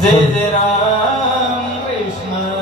जय जय Ram Krishna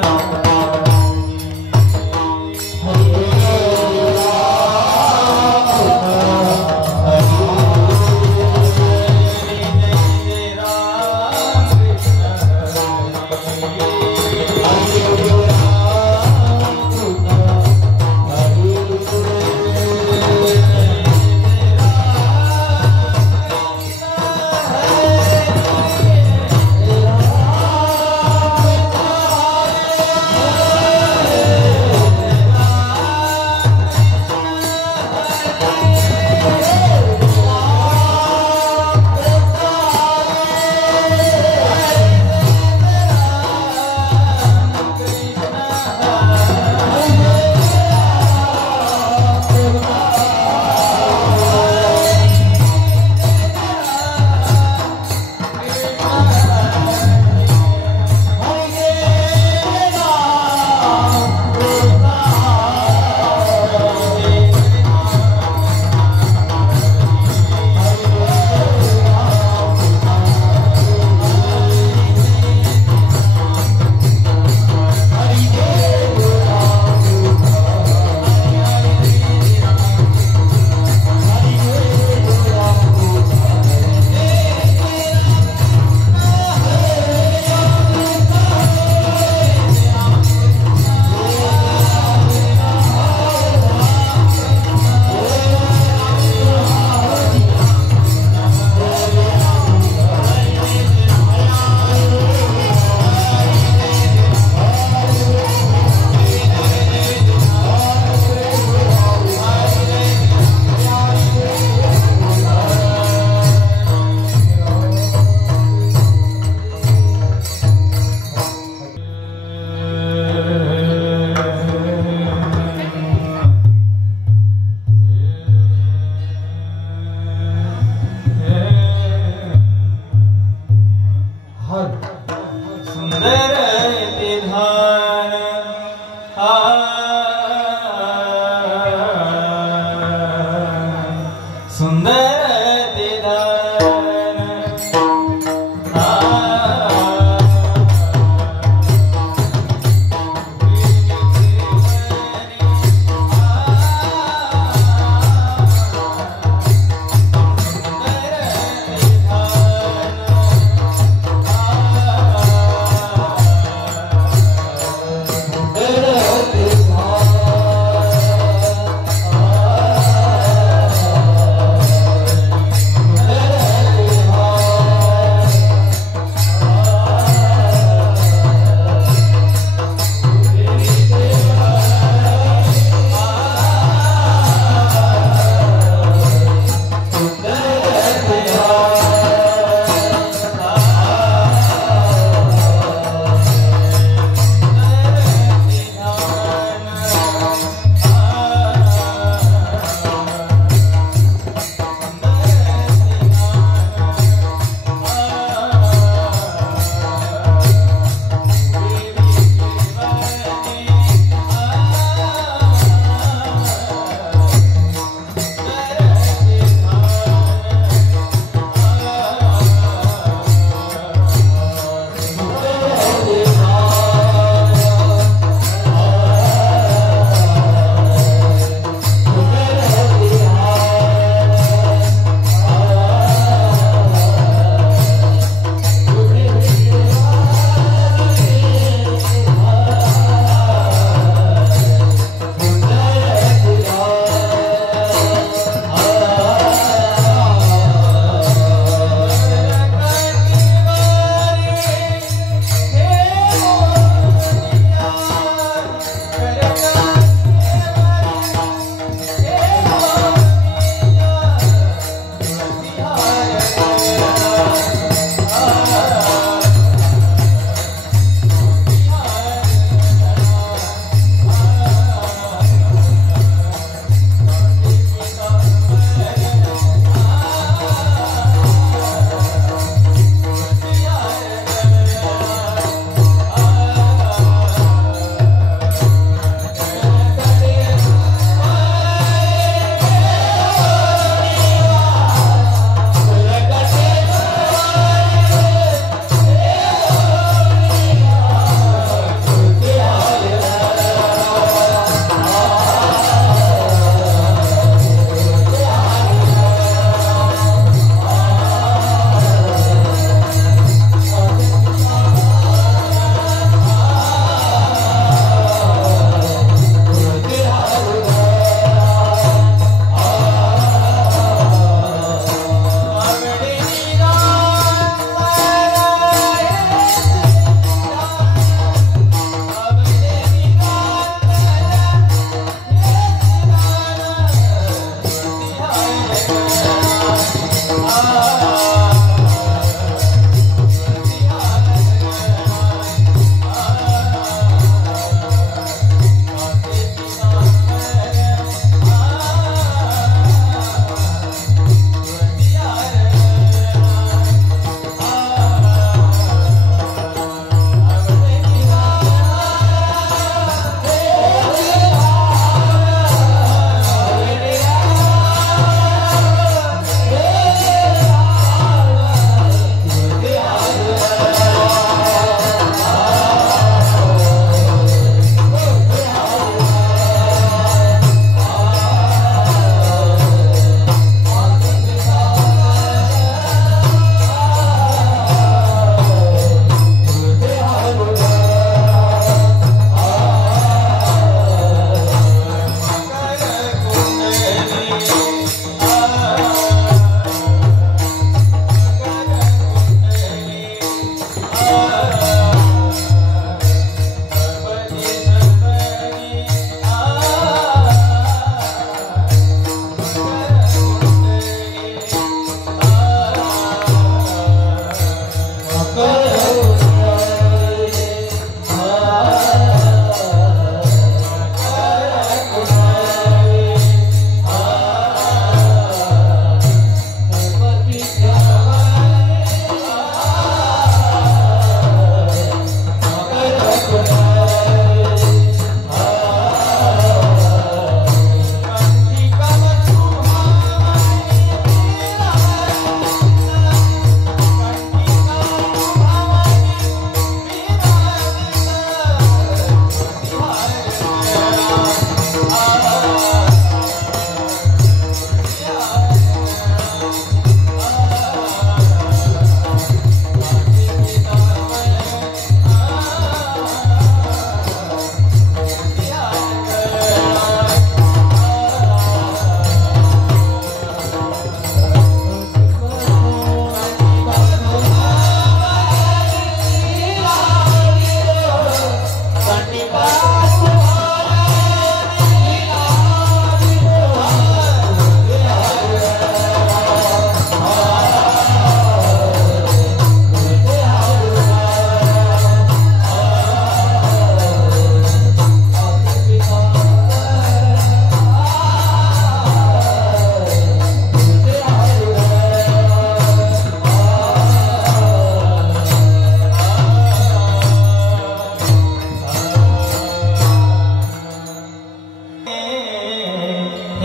Hare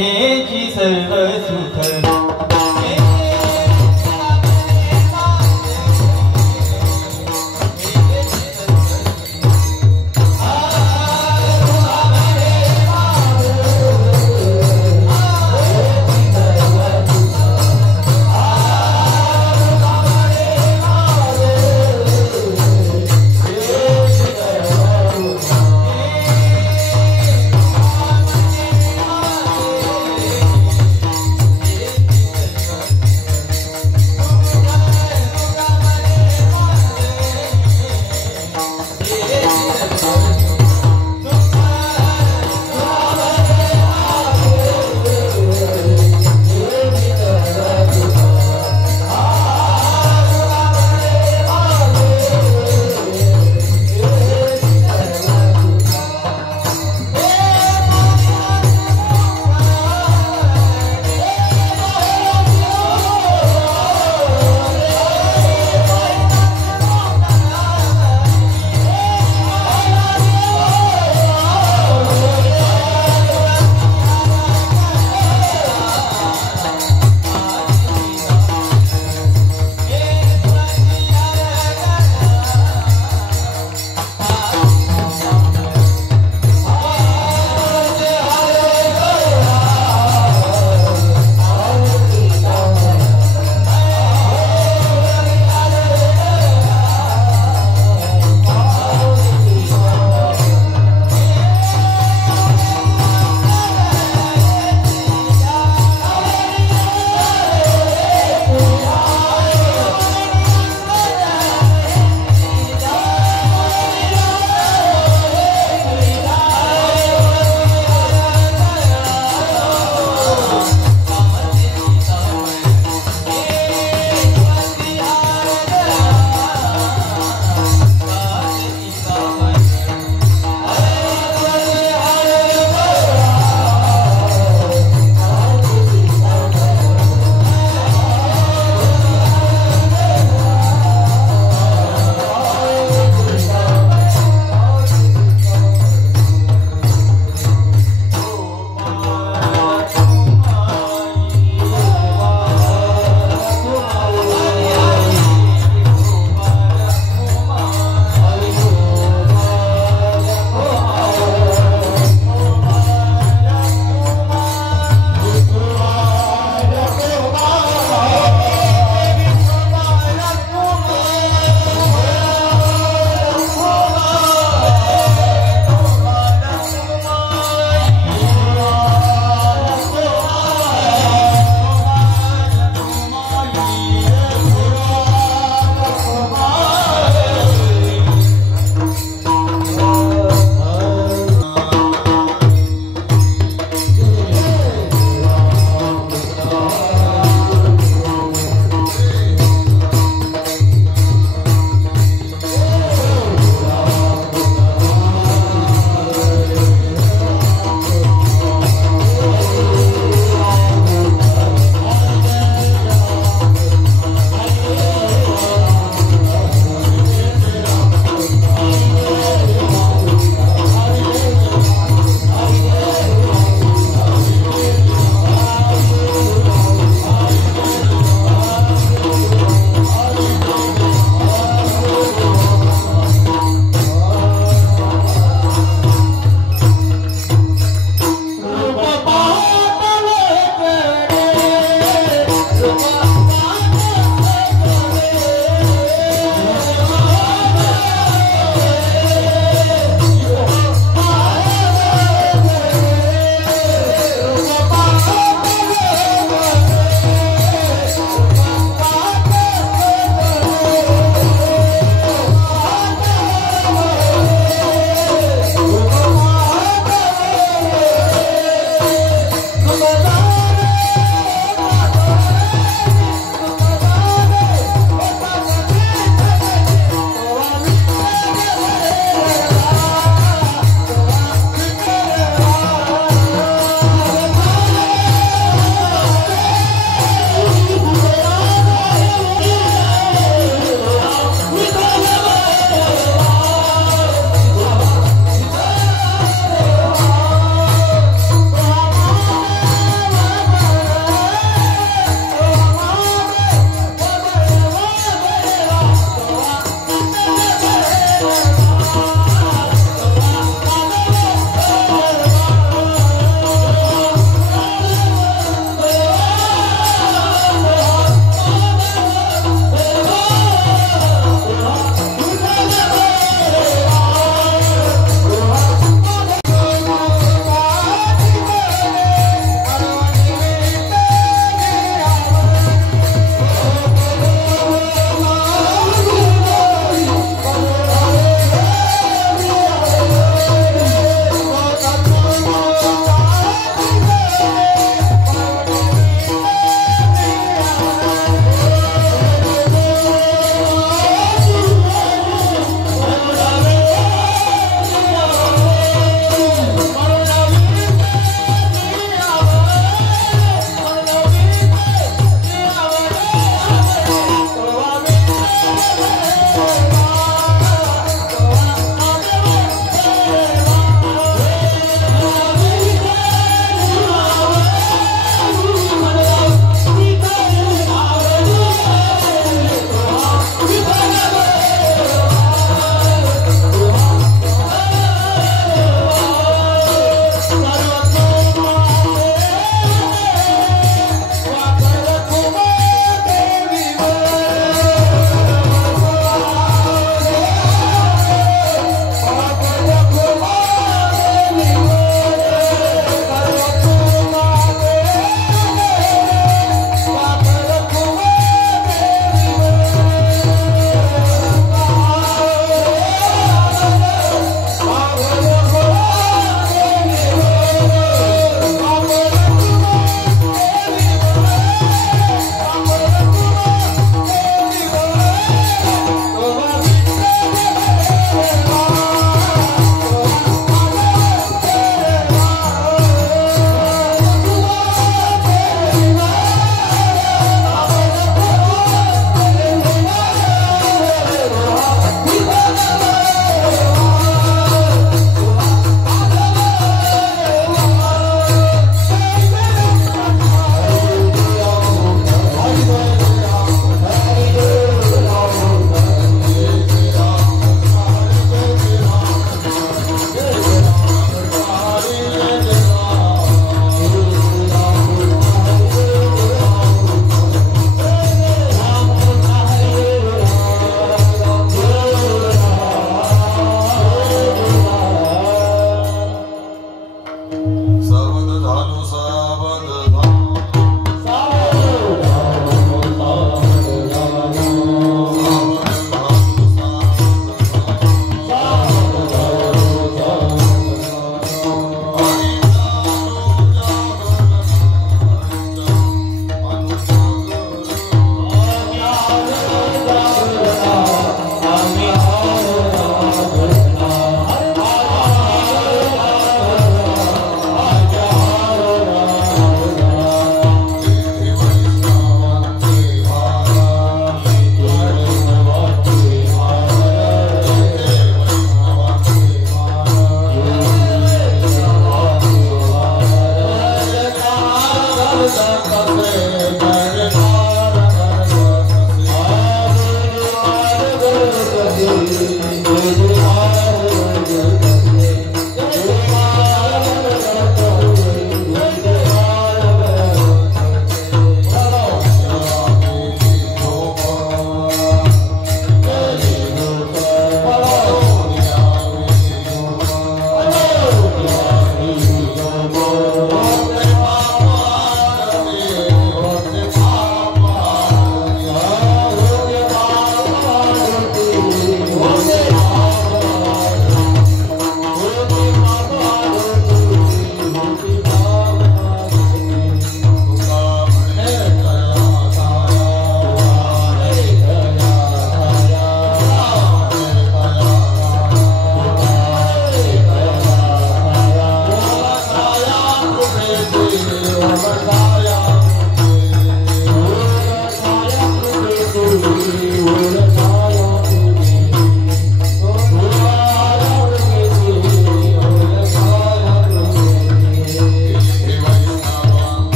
हेची सर्व सुख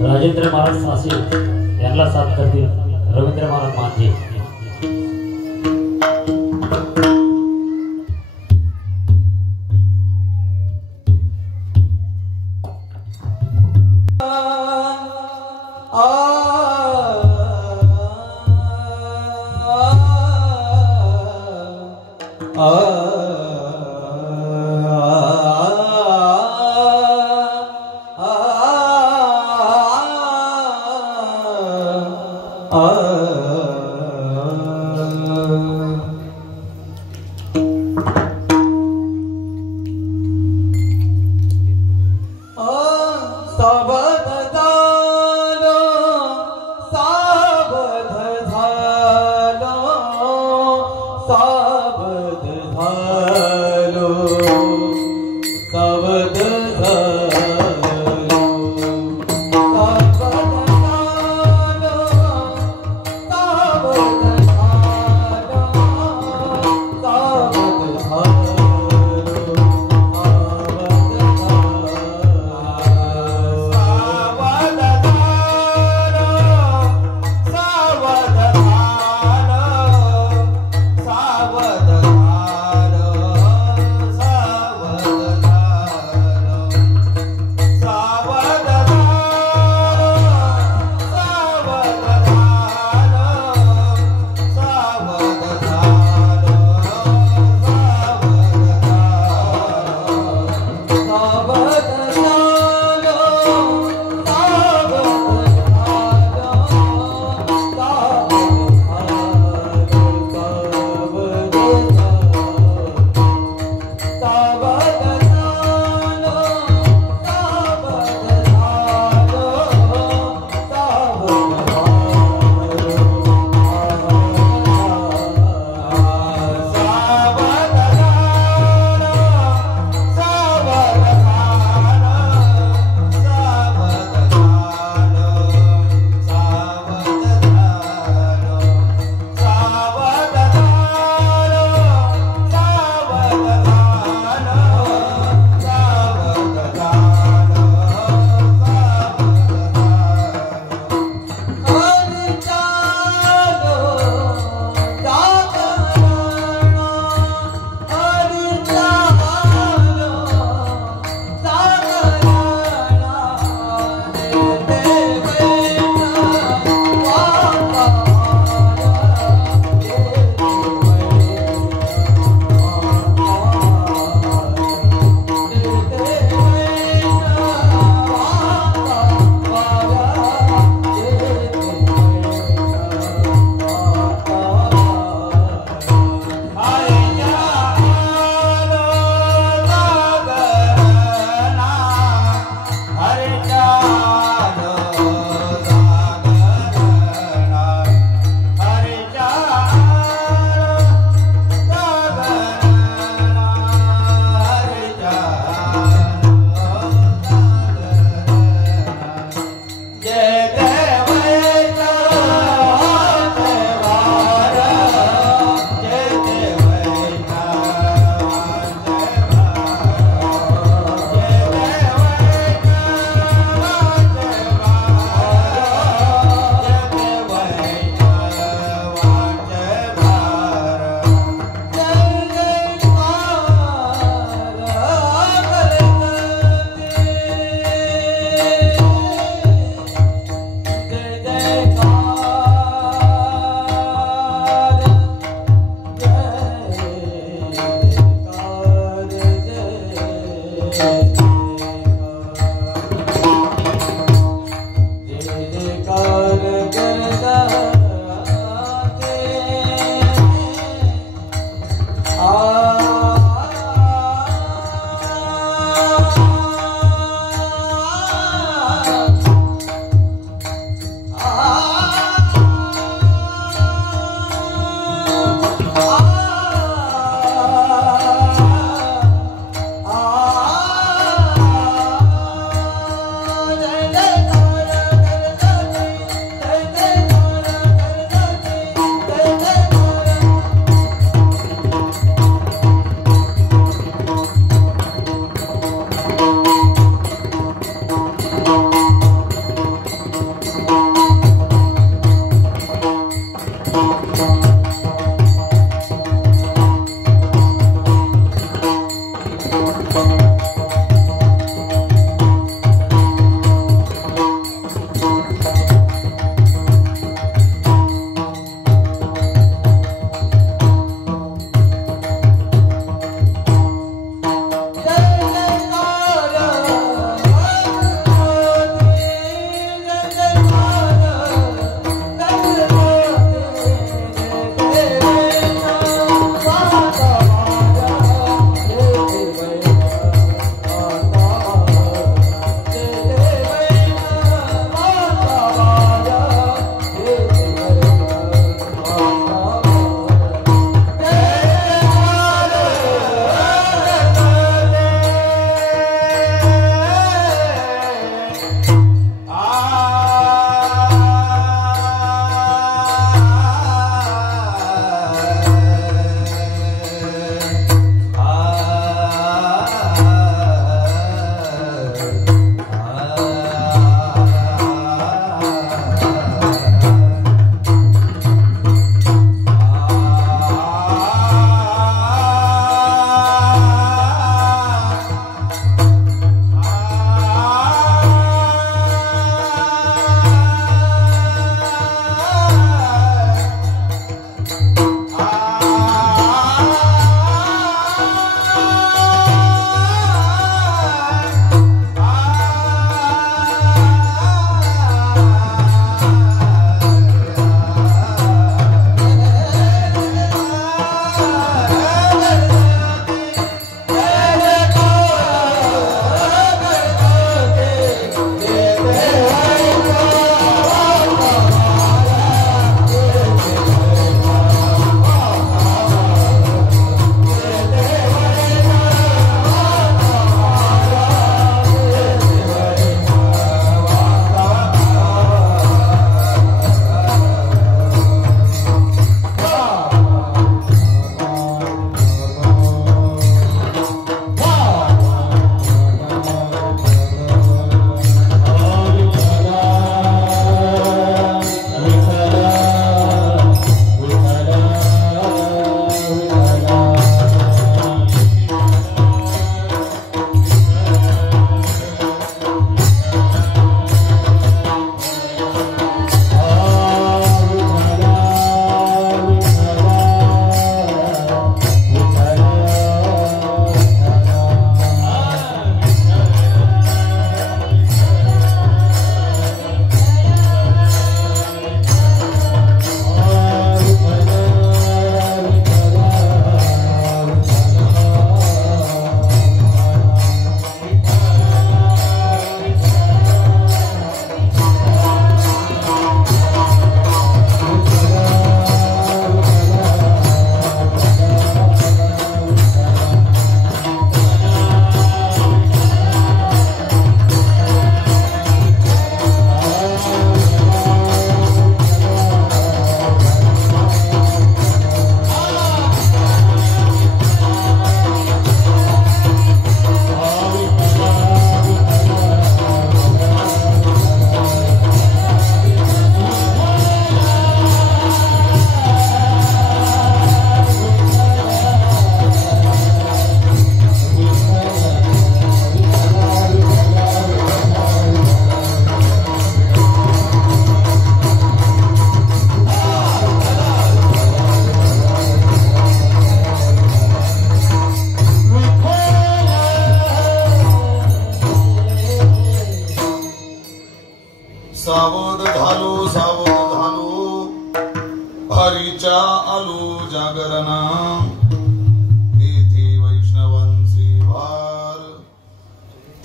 राजेंद्र महाराज सासे यांना साथ करतील रवींद्र महाराज मांझे। Oh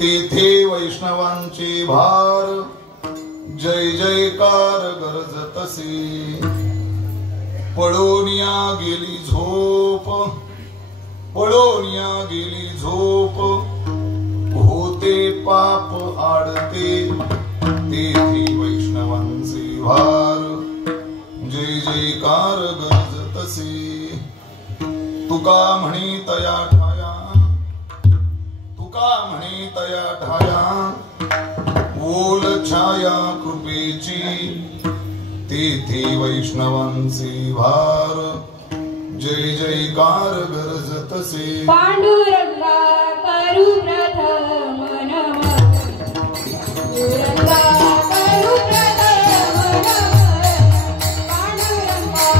तेथे वैष्णवांचे भार जय जयकार गरजतसे पळोनिया गेली झोप पळोनिया गेली झोप होते पाप आडते तेथे वैष्णवांचे भार जय जयकार गरजतसे तुका म्हणे तया ठाया तुका म्हणे तया ठाया ओल छाया कृपेची तेथे वैष्णवांचे भार जय जयकार गरजतसे पांडुरंगा करू प्रथम नमः पांडुरंगा करू प्रथम नमः पांडुरंगा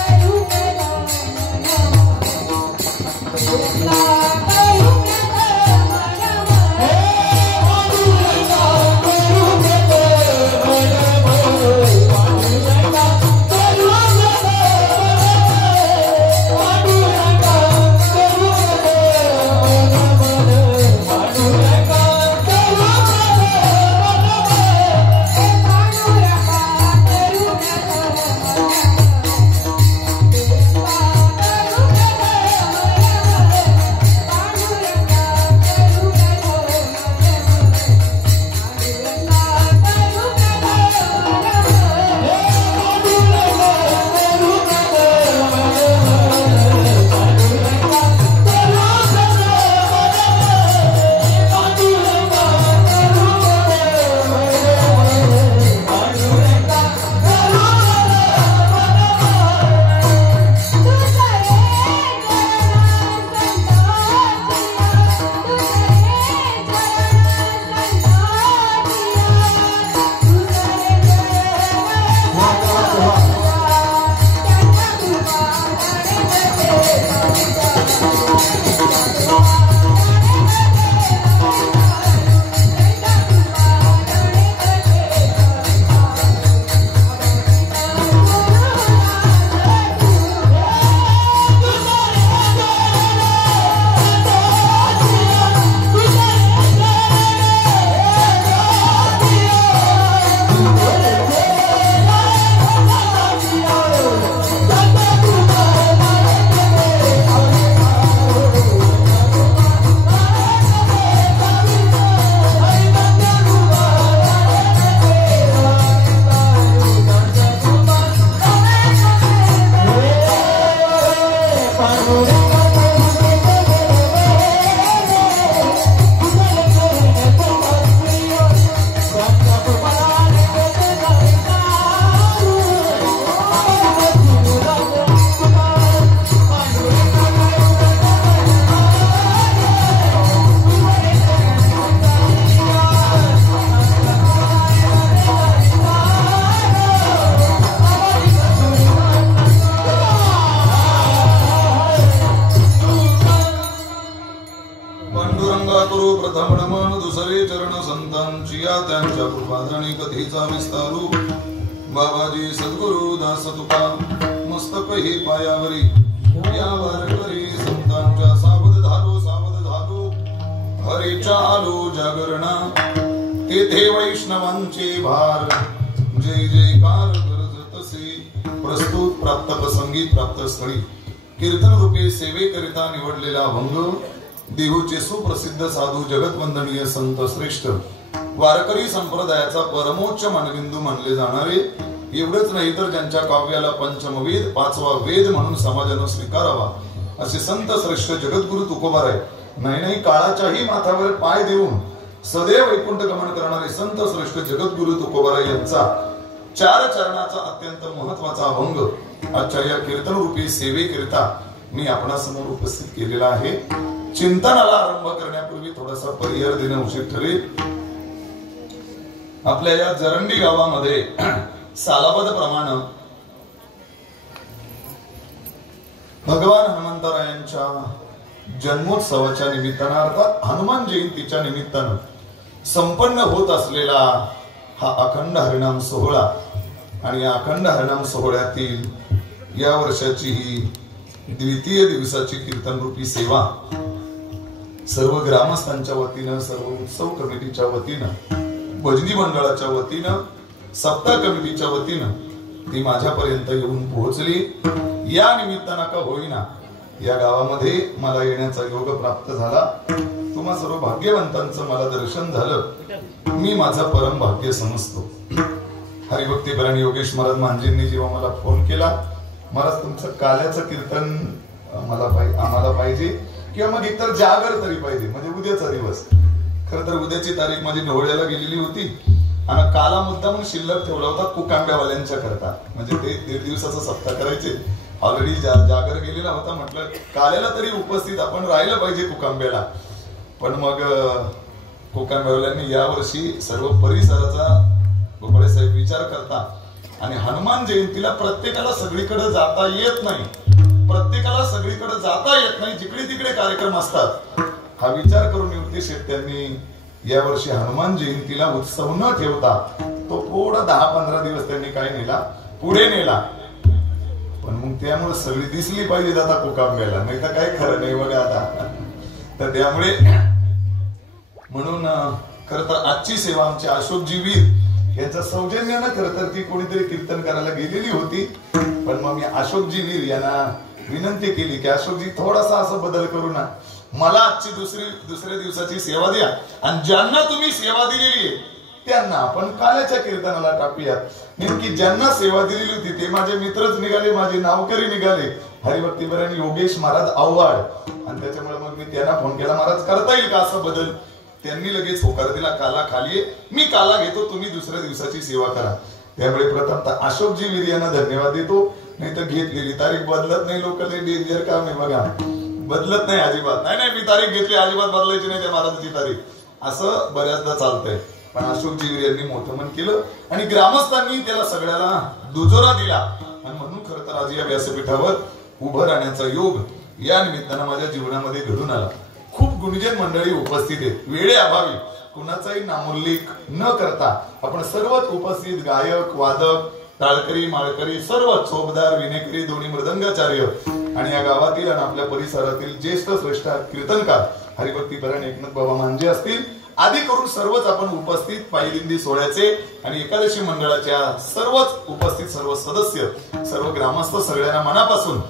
करू प्रथम नमः पांडुरंगा करू प्रथम नमः पांडुरंगा करू त्यांच्या कृपाधानी कथेचा विस्तारू बाबाजी सद्गुरु दास तुका मस्तक हे पायावरी या वारकरी संतांच्या सावध झालो हरीच्या आलो जागरणा तेथे वैष्णवांचे भार जय जयकार गरजतसे प्रस्तुत प्राप्त संगीत प्राप्त स्थळी कीर्तन रूपे सेवेकरिता निवडलेला भंग देहूचे सुप्रसिद्ध साधू जगतवंदनीय संत श्रेष्ठ वारकरी संप्रदायाचा परमोच्च मानबिंदू मानले जाणारे एवढेच नाही तर ज्यांच्या काव्याला पंचमवेद पाचवा वेद म्हणून समाजाने स्वीकारावा असे संत श्रेष्ठ जगद्गुरु तुकोबाराय नाही काळाच्याही माथावर पाय देऊन सदैव वैकुंठ गमन करणारे संत श्रेष्ठ जगद्गुरु तुकोबाराय यांचा चार चरणाचा अत्यंत महत्वाचा अभंग आजच्या या कीर्तन रूपी सेवेकरिता मी आपणासमोर उपस्थित केलेला आहे. चिंतनाला आरंभ करण्यापूर्वी थोडासा परिहार देणं उचित ठरेल. आपल्या या जरंडी गावामध्ये सालाबद प्रमाणे भगवान हनुमंतरायांच्या जन्मोत्सवाच्या निमित्तानं अर्थात हनुमान जयंतीच्या निमित्तानं संपन्न होत असलेला हा अखंड हरिनाम सोहळा आणि या अखंड हरिनाम सोहळ्यातील या वर्षाची ही द्वितीय दिवसाची कीर्तन रूपी सेवा सर्व ग्रामस्थांच्या वतीनं, सर्व उत्सव कमिटीच्या वतीनं, भजनी मंडळाच्या वतीनं, सप्ताह कमिटीच्या वतीनं ती माझ्यापर्यंत येऊन पोहोचली. या निमित्तानं का होईना या गावामध्ये मला येण्याचा योग प्राप्त झाला. तुम्हा सर्व भाग्यवंतांचं मला दर्शन झालं. मी माझा परम भाग्य समजतो. हरिभक्तीपरायण योगेश महाराज मांजींनी जेव्हा मला फोन केला, महाराज तुमचं काल्याचं कीर्तन आम्हाला पाहिजे किंवा मग एकतर जागर तरी पाहिजे, म्हणजे उद्याचा दिवस. खर तर उद्याची तारीख माझी ढोळ्याला गेलेली होती आणि काला मुद्दा म्हणून शिल्लक ठेवला होता कुकांब्यावाल्यांच्या करता, म्हणजे ते 1.5 दिवसाचा सप्ताह करायचे. ऑलरेडी जागर गेलेला होता. म्हटलं काल्याला तरी उपस्थित आपण राहिलं पाहिजे कुकांब्याला. पण मग कोकांबेवाल्यांनी यावर्षी सर्व परिसराचा गोपाळे साहेब विचार करता आणि हनुमान जयंतीला प्रत्येकाला सगळीकडे जाता येत नाही, जिकडे तिकडे कार्यक्रम असतात. हा विचार करून युवती शेठ त्यांनी यावर्षी हनुमान जयंतीला उत्सव न ठेवता तो थोडा 10-15 दिवस त्यांनी काय नेला, पुढे नेला. पण मग त्यामुळे सगळी दिसली पाहिजे आता कोकांब्याला, नाही तर काय खरं नाही बघा आता. तर त्यामुळे म्हणून खर तर आजची सेवा आमचे अशोकजी वीर यांच्या सौजन्यानं खर तर ती कोणीतरी कीर्तन करायला गेलेली होती. पण मग मी अशोकजी वीर यांना विनंती केली की अशोकजी थोडासा असं बदल करू ना, मला आजची दुसऱ्या दिवसाची सेवा द्या आणि ज्यांना तुम्ही सेवा दिलेली आहे त्यांना आपण काल्याच्या कीर्तनाला टाकूयात. नेमकी ज्यांना सेवा दिलेली होती ते माझे मित्रच निघाले, माझे नावकरी निघाले, हरिभक्तीपरायण योगेश महाराज आव्हाड. आणि त्याच्यामुळे मग मी त्यांना फोन केला, महाराज करता येईल का असा बदल? त्यांनी लगेच होकार दिला, काला खाली मी काला घेतो, तुम्ही दुसऱ्या दिवसाची सेवा करा. त्यामुळे प्रथमतः अशोकजी वीर यांना धन्यवाद देतो. नाही तर घेतलेली तारीख बदलत नाही, लोकांना डेंजर काम आहे बघा, बदलत नाही अजिबात. नाही मी तारीख घेतली, अजिबात बदलायची नाही त्या महाराजांची तारीख, असं बऱ्याचदा चालतंय. पण अशोकजी वीर यांनी मोठं मन केलं आणि ग्रामस्थांनी त्याला सगळ्याला दुजोरा दिला. आणि म्हणून खरं तर आज या व्यासपीठावर उभं राहण्याचा योग या निमित्तानं माझ्या जीवनामध्ये घडून आला. खूप गुणजन मंडळी उपस्थित आहेत. वेळेअभावी कुणाचाही नामोल्लेख न करता आपण सर्वच उपस्थित गायक, वादक, टाळकरी, माळकरी, सर्व चोपदार, विनेकरी, दोन्ही मृदंगाचार्य आणि या गावातील आणि आपल्या परिसरातील ज्येष्ठ श्रेष्ठ कीर्तनकार हरिभक्तीपरायण एकनाथ बाबा मांजे असतील आदी करून सर्वच आपण उपस्थित पायदिंडी सोहळ्याचे आणि एकादशी मंडळाच्या सर्वच उपस्थित सर्व सदस्य, सर्व ग्रामस्थ सगळ्यांना मनापासून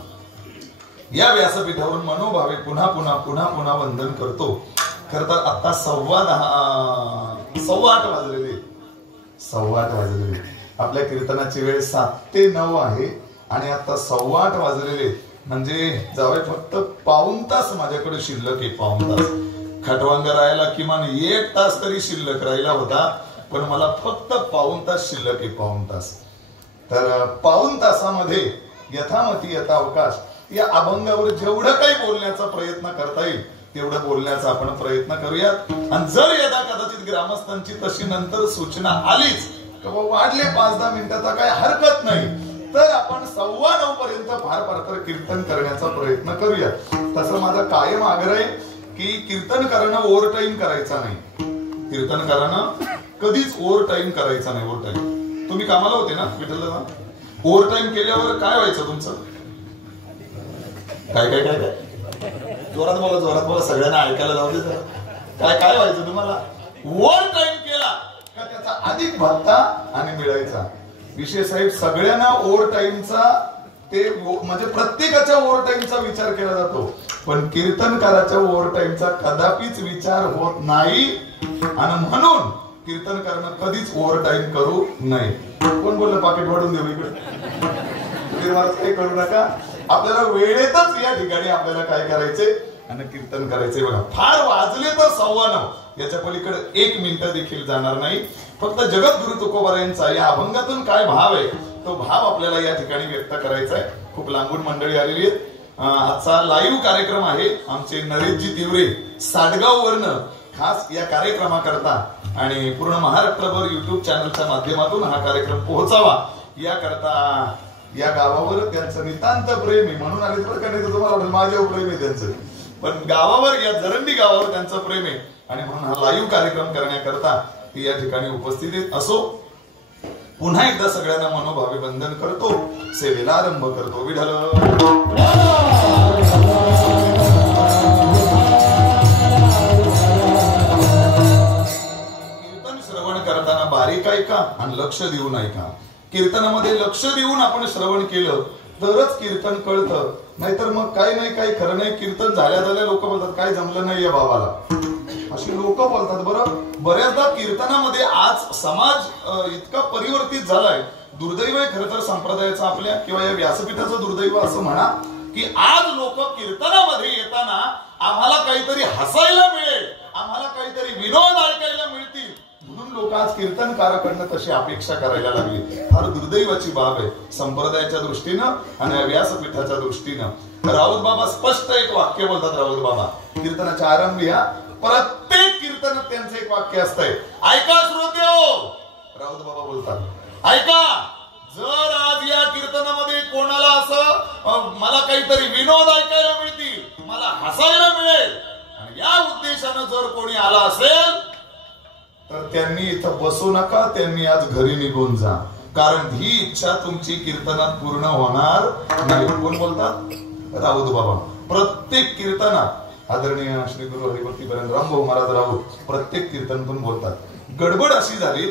या व्यासपीठावरून मनोभावे पुन्हा पुन्हा वंदन करतो. खर तर आता 8:15 वाजलेले. आपल्या कीर्तनाची वेळ 7 ते 9 आहे आणि आता 8:15 वाजलेले. म्हणजे जावे फक्त पाऊण तास माझ्याकडे शिल्लक आहे. पाऊण तास खटवांग राहायला किमान 1 तास तरी शिल्लक राहिला होता, पण मला फक्त पाऊण तास शिल्लक आहे. पाऊण तास. तर पाऊण तासामध्ये यथामती यथावकाश या अभंगावर जेवढं काही बोलण्याचा प्रयत्न करता येईल तेवढं बोलण्याचा आपण प्रयत्न करूयात. आणि जर यदा कदाचित ग्रामस्थांची तशी नंतर सूचना आलीच की वाढले 5-10 मिनिटाचा काही हरकत नाही, तर आपण 9:15 पर्यंत फार तर कीर्तन करण्याचा प्रयत्न करूया. तसं माझा कायम आग्रह आहे की कीर्तनकारांना ओव्हर टाइम करायचा नाही. कीर्तनकारांना कधीच ओव्हर टाइम करायचा नाही. ओव्हर टाइम तुम्ही कामाला होते ना विठ्ठलला, ओव्हर टाइम केल्यावर काय व्हायचं तुमचं? काय जोरात बोला, सगळ्यांना ऐकायला जाऊ दे. काय व्हायचं तुम्हाला? ओव्हर टाइम केला का त्याचा अधिक भत्ता आणि मिळायचा. विषय साहेब सगळ्यांना ओव्हर टाइमचा ते म्हणजे प्रत्येकाच्या ओव्हर टाइमचा विचार केला जातो, पण कीर्तनकाराच्या ओव्हर टाइमचा कदापिच विचार होत नाही. आणि म्हणून कीर्तनकारांना कधीच ओव्हर टाइम करू नये. कोण बोललं पाकिट वाढून देऊ इकडे? काही करू नका. आपल्याला वेळेतच या ठिकाणी आपल्याला काय करायचे आणि कीर्तन करायचे. बघा फार वाजले तर 9:15, याच्या पलीकडे 1 मिनिट देखील जाणार नाही. फक्त जगद्गुरु तुकोबारायांचा या अभंगातून काय भाव आहे तो भाव आपल्याला या ठिकाणी व्यक्त करायचा आहे. खूप लांबून मंडळी आलेली आहेत. आजचा लाईव्ह कार्यक्रम आहे. आमचे नरेशजी तिवरे साडगाव वरनं खास या कार्यक्रमाकरता आणि पूर्ण महाराष्ट्रभर युट्यूब चॅनलच्या माध्यमातून हा कार्यक्रम पोहोचावा याकरता या गावावर त्यांचं नितांत प्रेम आहे. म्हणून आले बरं का, नाही तर तुम्हाला वाटेल माझ्यावर प्रेम आहे त्यांचं, पण गावावर या जरंडी गावावर त्यांचं प्रेम आहे आणि म्हणून हा लाईव्ह कार्यक्रम करण्याकरता ती या ठिकाणी उपस्थित आहेत. असो, पुन्हा एकदा सगळ्यांना मनोभावे वंदन करतो, सेवेला आरंभ करतो. विठ्ठल आणि लक्ष देऊन ऐका. कीर्तनामध्ये लक्ष देऊन आपण श्रवण केलं तरच कीर्तन कळतं, नाहीतर मग काय नाही काही खरं नाही. कीर्तन झाल्या लोक बोलतात काय जमलं नाही या बाबाला, अशी लोक बोलतात. बरं, बऱ्याचदा कीर्तनामध्ये आज समाज इतका परिवर्तित झालाय. दुर्दैव आहे खरं तर संप्रदायाचं आपल्या किंवा या व्यासपीठाचं दुर्दैव असं म्हणा की आज लोक कीर्तनामध्ये येताना आम्हाला काहीतरी हसायला मिळेल, आम्हाला काहीतरी विनोद ऐकायला मिळतील म्हणून लोक आज कीर्तनकाराकडनं तशी अपेक्षा करायला लागली. फार दुर्दैवाची बाब आहे संप्रदायाच्या दृष्टीनं आणि व्यासपीठाच्या दृष्टीनं. राऊत बाबा स्पष्ट एक वाक्य बोलतात. राऊत बाबा कीर्तनाच्या आरंभी प्रत्येक कीर्तनात त्यांचं एक वाक्य असतंय, ऐका श्रोतेहो. राऊत बाबा बोलतात, ऐका, जर आज या कीर्तनामध्ये कोणाला असं मला काहीतरी विनोद ऐकायला मिळतील, मला हसायला मिळेल आणि या उद्देशानं जर कोणी आला असेल तर त्यांनी इथं बसू नका, त्यांनी आज घरी निघून जा, कारण ही इच्छा तुमची कीर्तनात पूर्ण होणार नाही. कोण बोलतात? राऊत बाबा. प्रत्येक कीर्तनात आदरणीय श्री गुरु हरिभक्तीपर्यंत रामभाऊ महाराज राऊत प्रत्येक कीर्तनातून बोलतात. गडबड अशी झाली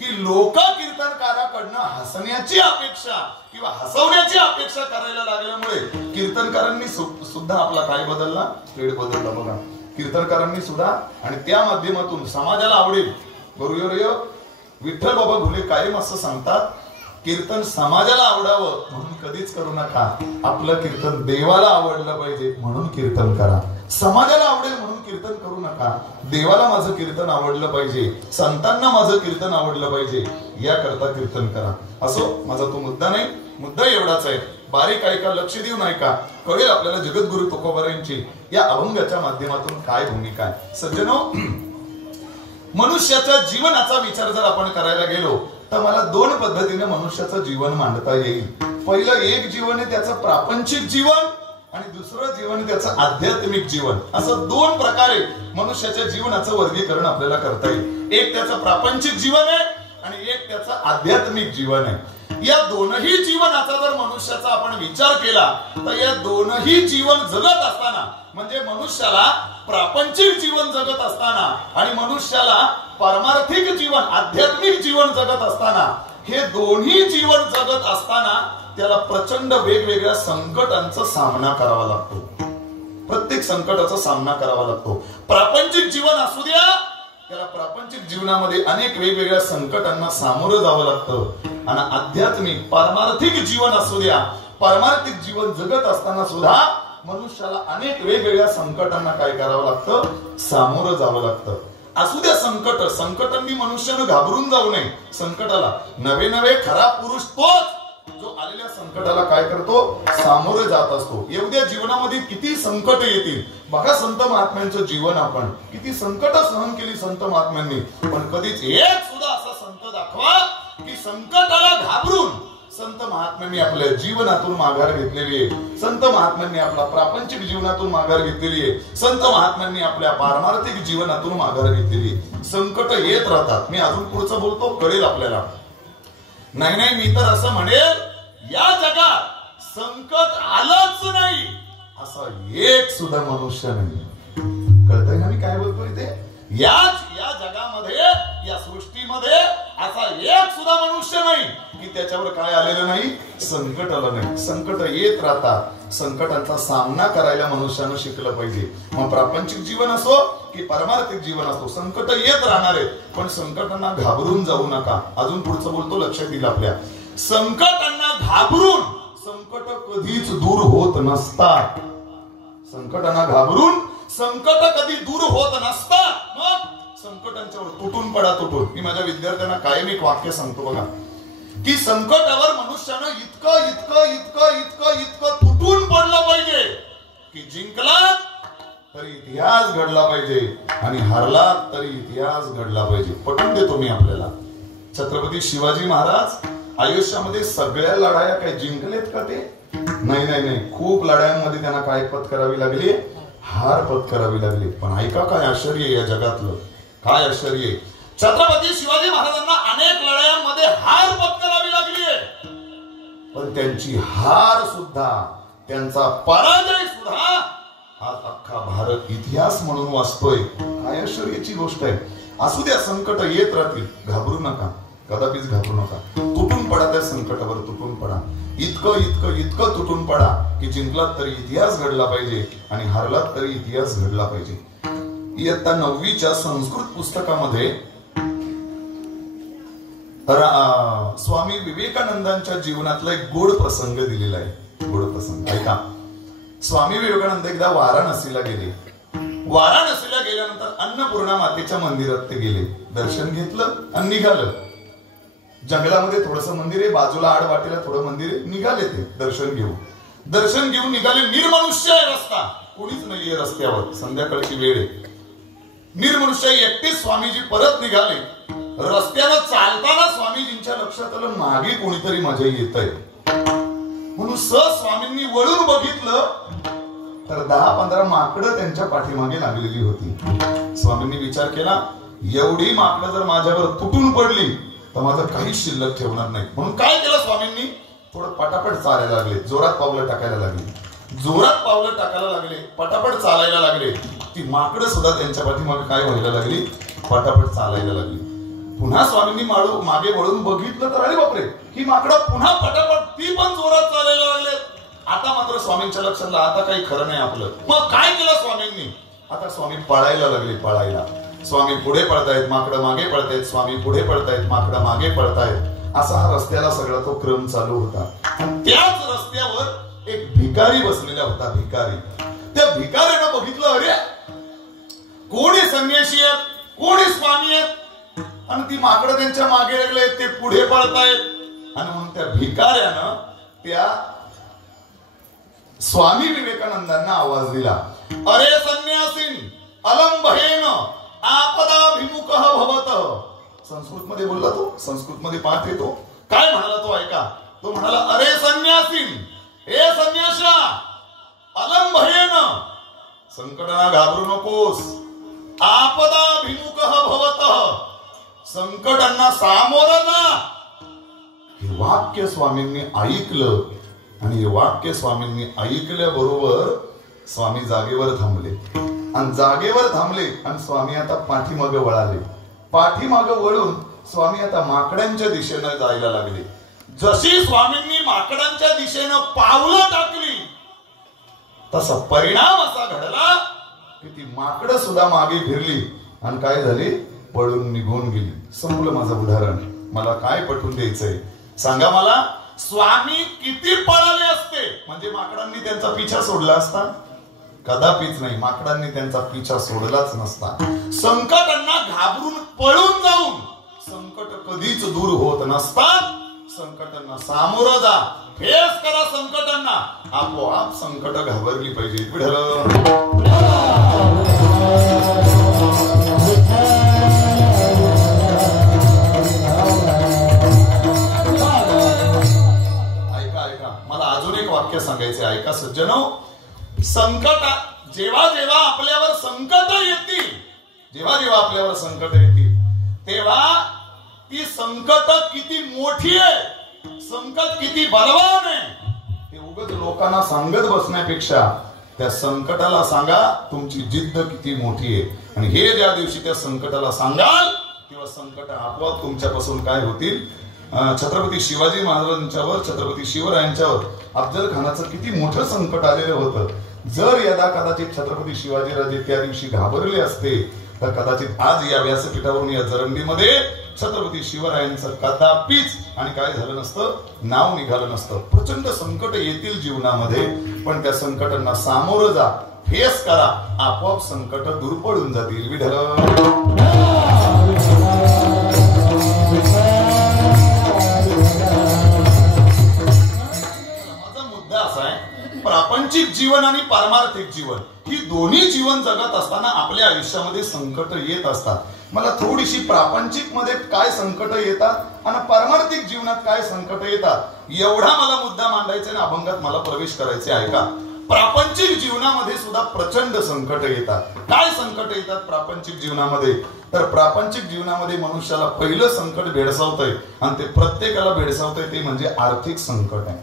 की लोक कीर्तनकाराकडनं हसण्याची अपेक्षा किंवा हसवण्याची अपेक्षा करायला लागल्यामुळे कीर्तनकारांनी सुद्धा आपला काय बदलला, ट्रेड बदलला. बघा, कीर्तनकारांनी सुद्धा आणि त्या माध्यमातून समाजाला आवडेल. बरोबर, विठ्ठल बाबा घुले कायम असं सांगतात, कीर्तन समाजाला आवडावं म्हणून कधीच करू नका, आपलं कीर्तन देवाला आवडलं पाहिजे म्हणून कीर्तन करा. समाजाला आवडेल म्हणून कीर्तन करू नका, देवाला माझं कीर्तन आवडलं पाहिजे, संतांना माझं कीर्तन आवडलं पाहिजे याकरता कीर्तन करा. असो, माझा तो मुद्दा नाही. मुद्दा एवढाच आहे, बारीक ऐका, लक्ष देऊन ऐका, कळेल आपल्याला जगद्गुरु तुकोबारायांची या अभंगाच्या माध्यमातून काय भूमिका आहे. सज्जनो, मनुष्याच्या जीवनाचा विचार जर आपण करायला गेलो तर मला दोन पद्धतीने मनुष्याचं जीवन मांडता येईल. पहिलं एक जीवन आहे त्याचं प्रापंचिक जीवन आणि दुसरं जीवन त्याचं आध्यात्मिक जीवन. असं दोन प्रकारे मनुष्याच्या जीवनाचं वर्गीकरण आपल्याला करता येईल. एक त्याचं प्रापंचिक जीवन आहे आणि एक त्याचं आध्यात्मिक जीवन आहे. या दोनही जीवनाचा जर मनुष्याचा आपण विचार केला तर या दोनही जीवन जगत असताना, म्हणजे मनुष्याला प्रापंचिक जीवन जगत असताना आणि मनुष्याला पारमार्थिक जीवन आध्यात्मिक जीवन जगत असताना, हे दोन्ही जीवन जगत असताना त्याला प्रचंड वेगवेगळ्या संकटांचा सामना करावा लागतो. प्रत्येक संकटाचा सामना करावा लागतो. प्रापंचिक जीवन असू द्या, त्याला प्रापंचिक जीवनामध्ये अनेक वेगवेगळ्या संकटांना सामोरं जावं लागतं आणि आध्यात्मिक पारमार्थिक जीवन असू द्या, पारमार्थिक जीवन जगत असताना सुद्धा मनुष्याला अनेक वेगवेगळ्या संकटांना काय करावं लागतं, सामोरं जावं लागतं. असू द्या संकट, संकटांनी मनुष्यानं घाबरून जाऊ नये. संकटाला नवे नवे खरा पुरुष तोच जो आलेल्या संकटाला काय करतो, सामोरं जात असतो. एवढ्या जीवनामध्ये किती संकट येतील. बघा संत महात्म्यांचं जीवन, आपण किती संकट सहन केली संत महात्म्यांनी, पण कधीच एक सुद्धा असा संत दाखवा की संकटाला घाबरून संत महात्म्यांनी आपल्या जीवनातून माघार घेतलेली आहे. संत महात्म्यांनी आपला प्रापंचिक जीवनातून माघार घेतलेली आहे. संत महात्म्यांनी आपल्या पारमार्थिक जीवनातून माघार घेतलेली. संकट येत राहतात. मी अजून पुढचं बोलतो, कळेल आपल्याला. नाही, मी तर असं म्हणेल, या जगात संकट आलंच नाही असा एक सुद्धा मनुष्य नाही. कळतंय ना मी काय बोलतोय ते? या जगामध्ये, या सृष्टीमध्ये असा एक सुद्धा मनुष्य नाही की त्याच्यावर काय आलेलं नाही, संकट आलं नाही. संकट येत राहतात. संकटांचा सामना करायला मनुष्यानं शिकलं पाहिजे. मग प्रापंचिक जीवन असो की पारमार्थिक जीवन असो, संकट येत राहणार आहे, पण संकटांना घाबरून जाऊ नका. अजून पुढचं बोलतो, लक्षात येईल आपल्या. संकटांना घाबरून संकट कधीच दूर होत नसतात. संकटांना घाबरून संकट कधी दूर होत नसतात. मग संकटांच्यावर तुटून पडा, तुटून. मी माझ्या विद्यार्थ्यांना कायम एक वाक्य सांगतो बघा, की संकटावर मनुष्यानं इतकं इतकं इतकं इतकं इतकं तुटून पडलं पाहिजे की जिंकला तरी इतिहास घडला पाहिजे आणि हरला तरी इतिहास घडला पाहिजे. पटवून देतो मी आपल्याला. छत्रपती शिवाजी महाराज आयुष्यामध्ये सगळ्या लढाया काय जिंकलेत का ते? नाही. खूप लढायांमध्ये त्यांना काय पत्करावी लागली, हार पत्करावी लागली. पण ऐका काय आश्चर्य या जगातलं, काय आश्चर्य. छत्रपती शिवाजी महाराजांना अनेक लढायांमध्ये हार पत्करावी लागली, पण त्यांची हार सुद्धा, त्यांचा पराजय सुद्धा आज अख्खा भारत इतिहास म्हणून वाचतोय. काय आश्चर्याची गोष्ट आहे. असू द्या संकट येत राहतील, घाबरू नका. कदापिच घाबरू नका. तुटून पडा त्या संकटावर, तुटून पडा. इतकं इतकं इतकं तुटून पडा की जिंकलात तरी इतिहास घडला पाहिजे आणि हारलात तरी इतिहास घडला पाहिजे. इयत्ता 9वीच्या संस्कृत पुस्तकामध्ये स्वामी विवेकानंदांच्या जीवनातला एक गोड प्रसंग दिलेला आहे. गोड प्रसंग ऐका. स्वामी विवेकानंद एकदा वाराणसीला गेले. वाराणसीला गेल्यानंतर अन्नपूर्णा मातेच्या मंदिरात ते गेले. दर्शन घेतलं आणि निघालं. जंगलामध्ये थोडस मंदिर आहे, बाजूला आड वाटेला थोडं मंदिर आहे. निघाले ते दर्शन घेऊन निघाले. निर्मनुष्य आहे रस्ता, कोणीच नाहीये रस्त्यावर. संध्याकाळची वेळ आहे. निर्मनुष्य एकटेच स्वामीजी परत निघाले. रस्त्यावर चालताना स्वामीजींच्या लक्षात आलं मागे कोणीतरी माझ्या येत आहे. म्हणून स्वामींनी वळून बघितलं तर 10-15 माकडं त्यांच्या पाठीमागे लागलेली होती. स्वामींनी विचार केला एवढी माकडं जर माझ्यावर तुटून पडली तर माझं काहीच शिल्लक ठेवणार नाही. म्हणून काय केलं स्वामींनी, थोडं पटापट चालायला लागले. जोरात पावलं टाकायला लागले. पटापट चालायला लागले. ती माकडं सुद्धा त्यांच्या पाठीमागे काय व्हायला लागली, पटापट चालायला लागली. पुन्हा स्वामींनी मागे वळून बघितलं तर अरे बापरे, ही माकडं पुन्हा पटापट ती पण जोरात चालायला लागले. आता मात्र स्वामींच्या लक्षात आता काही खरं नाही आपलं. मग काय केलं स्वामींनी, आता स्वामी पळायला लागले. स्वामी पुढे पळतायत, माकडं मागे पळतायत. स्वामी पुढे पळतायत, माकडं मागे पळतायत. असा हा रस्त्याला सगळा तो क्रम चालू होता. त्याच रस्त्यावर एक भिकारी बसलेला होता. त्या भिकाऱ्यानं बघितलं अरे कोणी संन्यासी आहेत, कोणी स्वामी आहेत आणि ती माकडं त्यांच्या मागे लागले, ते पुढे पळतायत. आणि म्हणून त्या भिकाऱ्यानं त्या स्वामी विवेकानंदांना आवाज दिला, अरे संन्यासीन अलम भयेन आपदाभिमुखः भवतः. संस्कृत मध्ये बोलला तो, संस्कृत मध्ये पाठ येतो. काय म्हणाला तो ऐका. तो म्हणाला अरे संन्यासीन, हे संन्यासा, अलम भयेन, संकटांना घाबरू नकोस. आपदाभिमुखः भवतः, संकटांना सामोरं जा. हे वाक्य स्वामींनी ऐकलं आणि हे वाक्य स्वामींनी ऐकल्याबरोबर स्वामी जागेवर थांबले आणि स्वामी आता पाठीमागे वळाले. पाठीमागे वळून स्वामी आता माकडांच्या दिशेनं जायला लागले. जशी स्वामींनी माकडांच्या दिशेनं पावलं टाकली तसा परिणाम असा घडला की ती माकडं सुद्धा मागे फिरली आणि काय झाली, पळून निघून गेली. संपलं माझं उदाहरण. मला काय पटवून द्यायचंय सांगा मला. स्वामी किती पळाले असते म्हणजे माकडांनी त्यांचा पिछा सोडला असता? कदापिच नाही. माकडांनी त्यांचा पिछा सोडलाच नसता. संकटांना घाबरून पळून जाऊन संकट कधीच दूर होत नसतात. संकटांना सामोरं जा, फेस करा संकटांना, आपोआप संकट घाबरली पाहिजे. ऐका, मला अजून एक वाक्य सांगायचे. ऐका सज्जनो, संकट जेव्हा आपल्यावर संकट येतील तेव्हा ती संकट किती मोठी आहे, संकट किती बलवान आहे ते उगाच लोकांना सांगत बसण्यापेक्षा त्या संकटाला सांगा तुमची जिद्द किती मोठी आहे. आणि हे ज्या दिवशी त्या संकटाला सांगाल तेव्हा संकट आपोआप तुमच्यापासून काय होतील. छत्रपती शिवाजी महाराजांच्यावर, छत्रपती शिवरायांच्यावर अफजल खानाचं किती मोठं संकट आलेलं होतं. जर यदा कदाचित छत्रपती शिवाजीराजे त्या दिवशी घाबरले असते तर कदाचित आज या व्यासपीठावरून या जरंगीमध्ये छत्रपती शिवरायांचं कदापिच आणि काय झालं नसतं, नाव निघालं नसतं. प्रचंड संकट येतील जीवनामध्ये, पण त्या संकटांना सामोरं जा, फेस करा, आपोआप संकट दूर पडून जातील. विठ्ठल. माझा मुद्दा असा आहे, प्रापंचिक जीवन आणि पारमार्थिक जीवन ही दोन्ही जीवन जगत असताना आपल्या आयुष्यामध्ये संकट येत असतात. मला थोडीशी प्रापंचिक मध्ये काय संकट येतात आणि पारमार्थिक जीवनात काय संकट येतात एवढा मला मुद्दा मांडायचा आणि अभंगात मला प्रवेश करायचे. ऐका, प्रापंचिक जीवनामध्ये सुद्धा प्रचंड संकट येतात. काय संकट येतात प्रापंचिक जीवनामध्ये? तर प्रापंचिक जीवनामध्ये मनुष्याला पहिलं संकट भेडसावतंय आणि ते प्रत्येकाला भेडसावतंय ते म्हणजे आर्थिक संकट आहे.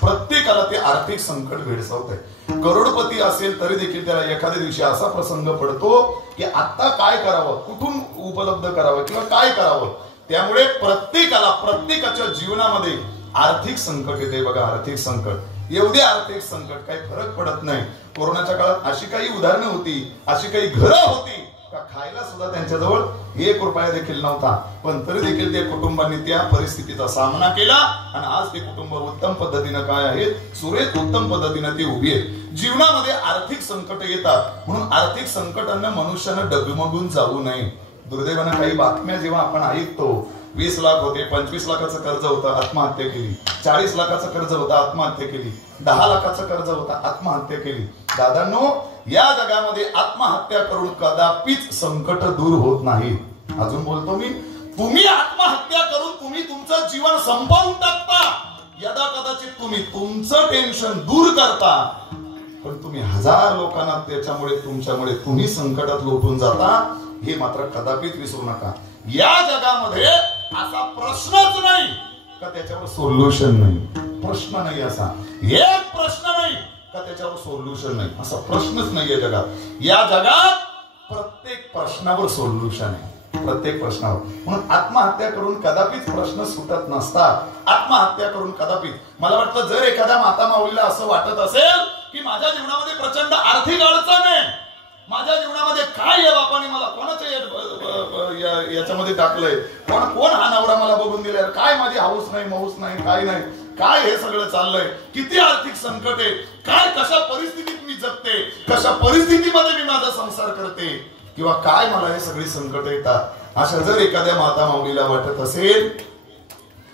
प्रत्येकाला ते आर्थिक संकट भेडसावत आहे. करोडपती असेल तरी देखील त्याला एखाद्या दिवशी असा प्रसंग पडतो की आता काय करावं, कुठून उपलब्ध करावं किंवा काय करावं त्यामुळे प्रत्येकाच्या जीवनामध्ये आर्थिक संकट येते बघा. आर्थिक संकट, एवढे आर्थिक संकट, काही फरक पडत नाही. कोरोनाच्या काळात अशी काही उदाहरणं होती, अशी काही घरं होती का खायला सुद्धा त्यांच्याजवळ 1 रुपया देखील नव्हता, पण तरी देखील त्या कुटुंबांनी त्या परिस्थितीचा सामना केला आणि आज ते कुटुंब उत्तम पद्धतीनं काय आहेत, सुरेख उत्तम पद्धतीनं ते उभी आहेत. जीवनामध्ये आर्थिक संकट येतात, म्हणून आर्थिक संकटांना मनुष्यानं डगमगून जाऊ नये. दुर्दैवानं काही बातम्या जेव्हा आपण ऐकतो, 20 लाख होते, 25 लाखाचं कर्ज होतं, आत्महत्या केली. 40 लाखाचं कर्ज होतं, आत्महत्या केली. 10 लाखाचं कर्ज होतं, आत्महत्या केली. दादांनो, या जगामध्ये आत्महत्या करून कदापिच संकट दूर होत नाही. अजून बोलतो मी, तुम्ही आत्महत्या करून तुम्ही तुमचं जीवन संपवून टाकता. यदा कदाचित तुम्ही तुमचं टेन्शन दूर करता, पण तुम्ही 1000 लोकांना त्याच्यामुळे तुमच्यामुळे तुम्ही संकटात लोटून जाता. हे मात्र कदापिच विसरू नका. या जगामध्ये असा प्रश्नच नाही का त्याच्यावर सोल्युशन नाही. प्रश्न नाही असा, एक प्रश्न नाही का त्याच्यावर सोल्युशन नाही, असा प्रश्नच नाहीये जगात. या जगात प्रत्येक प्रश्नावर सोल्युशन आहे, प्रत्येक प्रश्नावर. म्हणून आत्महत्या करून कदापिच प्रश्न सुटत नसतात. आत्महत्या करून कदापिच, मला वाटतं जर एखाद्या माता माऊलीला असं वाटत असेल की माझ्या जीवनामध्ये प्रचंड आर्थिक अडचण आहे, माझ्या जीवनामध्ये काय या बापाने मला कोणाच्या याच्यामध्ये टाकलंय, कोण हा नवरा मला बघून दिलाय, काय माझी हाऊस नाही, मौस नाही, काय नाही, काय हे सगळं चाललंय, किती आर्थिक संकट आहे, काय कशा परिस्थितीत मी जगते, कशा परिस्थितीमध्ये मी माझा संसार करते, किंवा काय मला हे सगळी संकट येतात, अशा जर एखाद्या माता माऊलीला वाटत असेल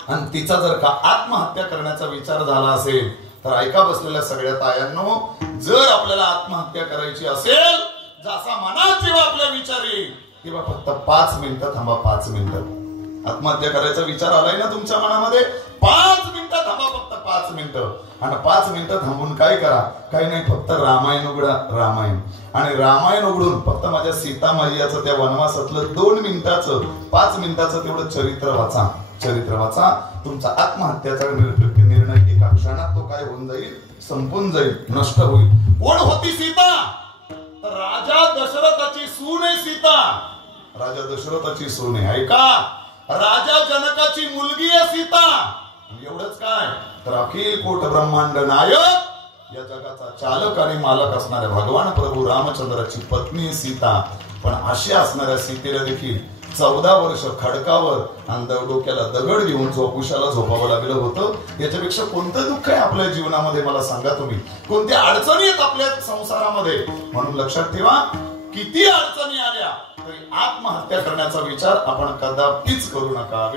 आणि तिचा जर का आत्महत्या करण्याचा विचार झाला असेल, तर ऐका बसलेल्या सगळ्या तायांनो, जर आपल्याला आत्महत्या करायची असेल, जसा मनात जेव्हा आपला विचार येईल तेव्हा फक्त 5 मिनिटं थांबा. 5 मिनिटं आत्महत्या करायचा विचार आलाय ना तुमच्या मनामध्ये, 5 मिनिटं थांबा, फक्त 5 मिनिटं. आणि 5 मिनिटं थांबून काय करा, काही नाही, फक्त रामायण उघडा. रामायण आणि रामायण उघडून फक्त माझ्या सीता मैयाचं त्या वनवासातलं 2 मिनिटाचं 5 मिनिटाचं तेवढं चरित्र वाचा. चरित्र वाचा. तुमचा आत्महत्याचा निर्णय एका क्षणात तो काय होऊन जाईल, संपून जाईल, नष्ट होईल. कोण होती सीता? राजा दशरथाची सून आहे सीता. राजा दशरथाची सून आहे. ऐका, राजा जनकाची मुलगी आहे सीता. एवढंच काय, तर अखिल कोट ब्रह्मांड नायक या जगाचा चालक आणि मालक असणाऱ्या भगवान प्रभू रामचंद्राची पत्नी सीता. पण अशी असणाऱ्या सीतेला देखील 14 वर्ष खडकावर आणि डोक्याला दगड घेऊन उशाला झोपावं लागलं होतं. याच्यापेक्षा कोणतं दुःख आहे आपल्या जीवनामध्ये, मला सांगा तुम्ही. कोणत्या अडचणी आहेत आपल्या संसारामध्ये. म्हणून लक्षात ठेवा, किती अडचणी आल्या तरी आत्महत्या करण्याचा विचार आपण कदापिच करू नका.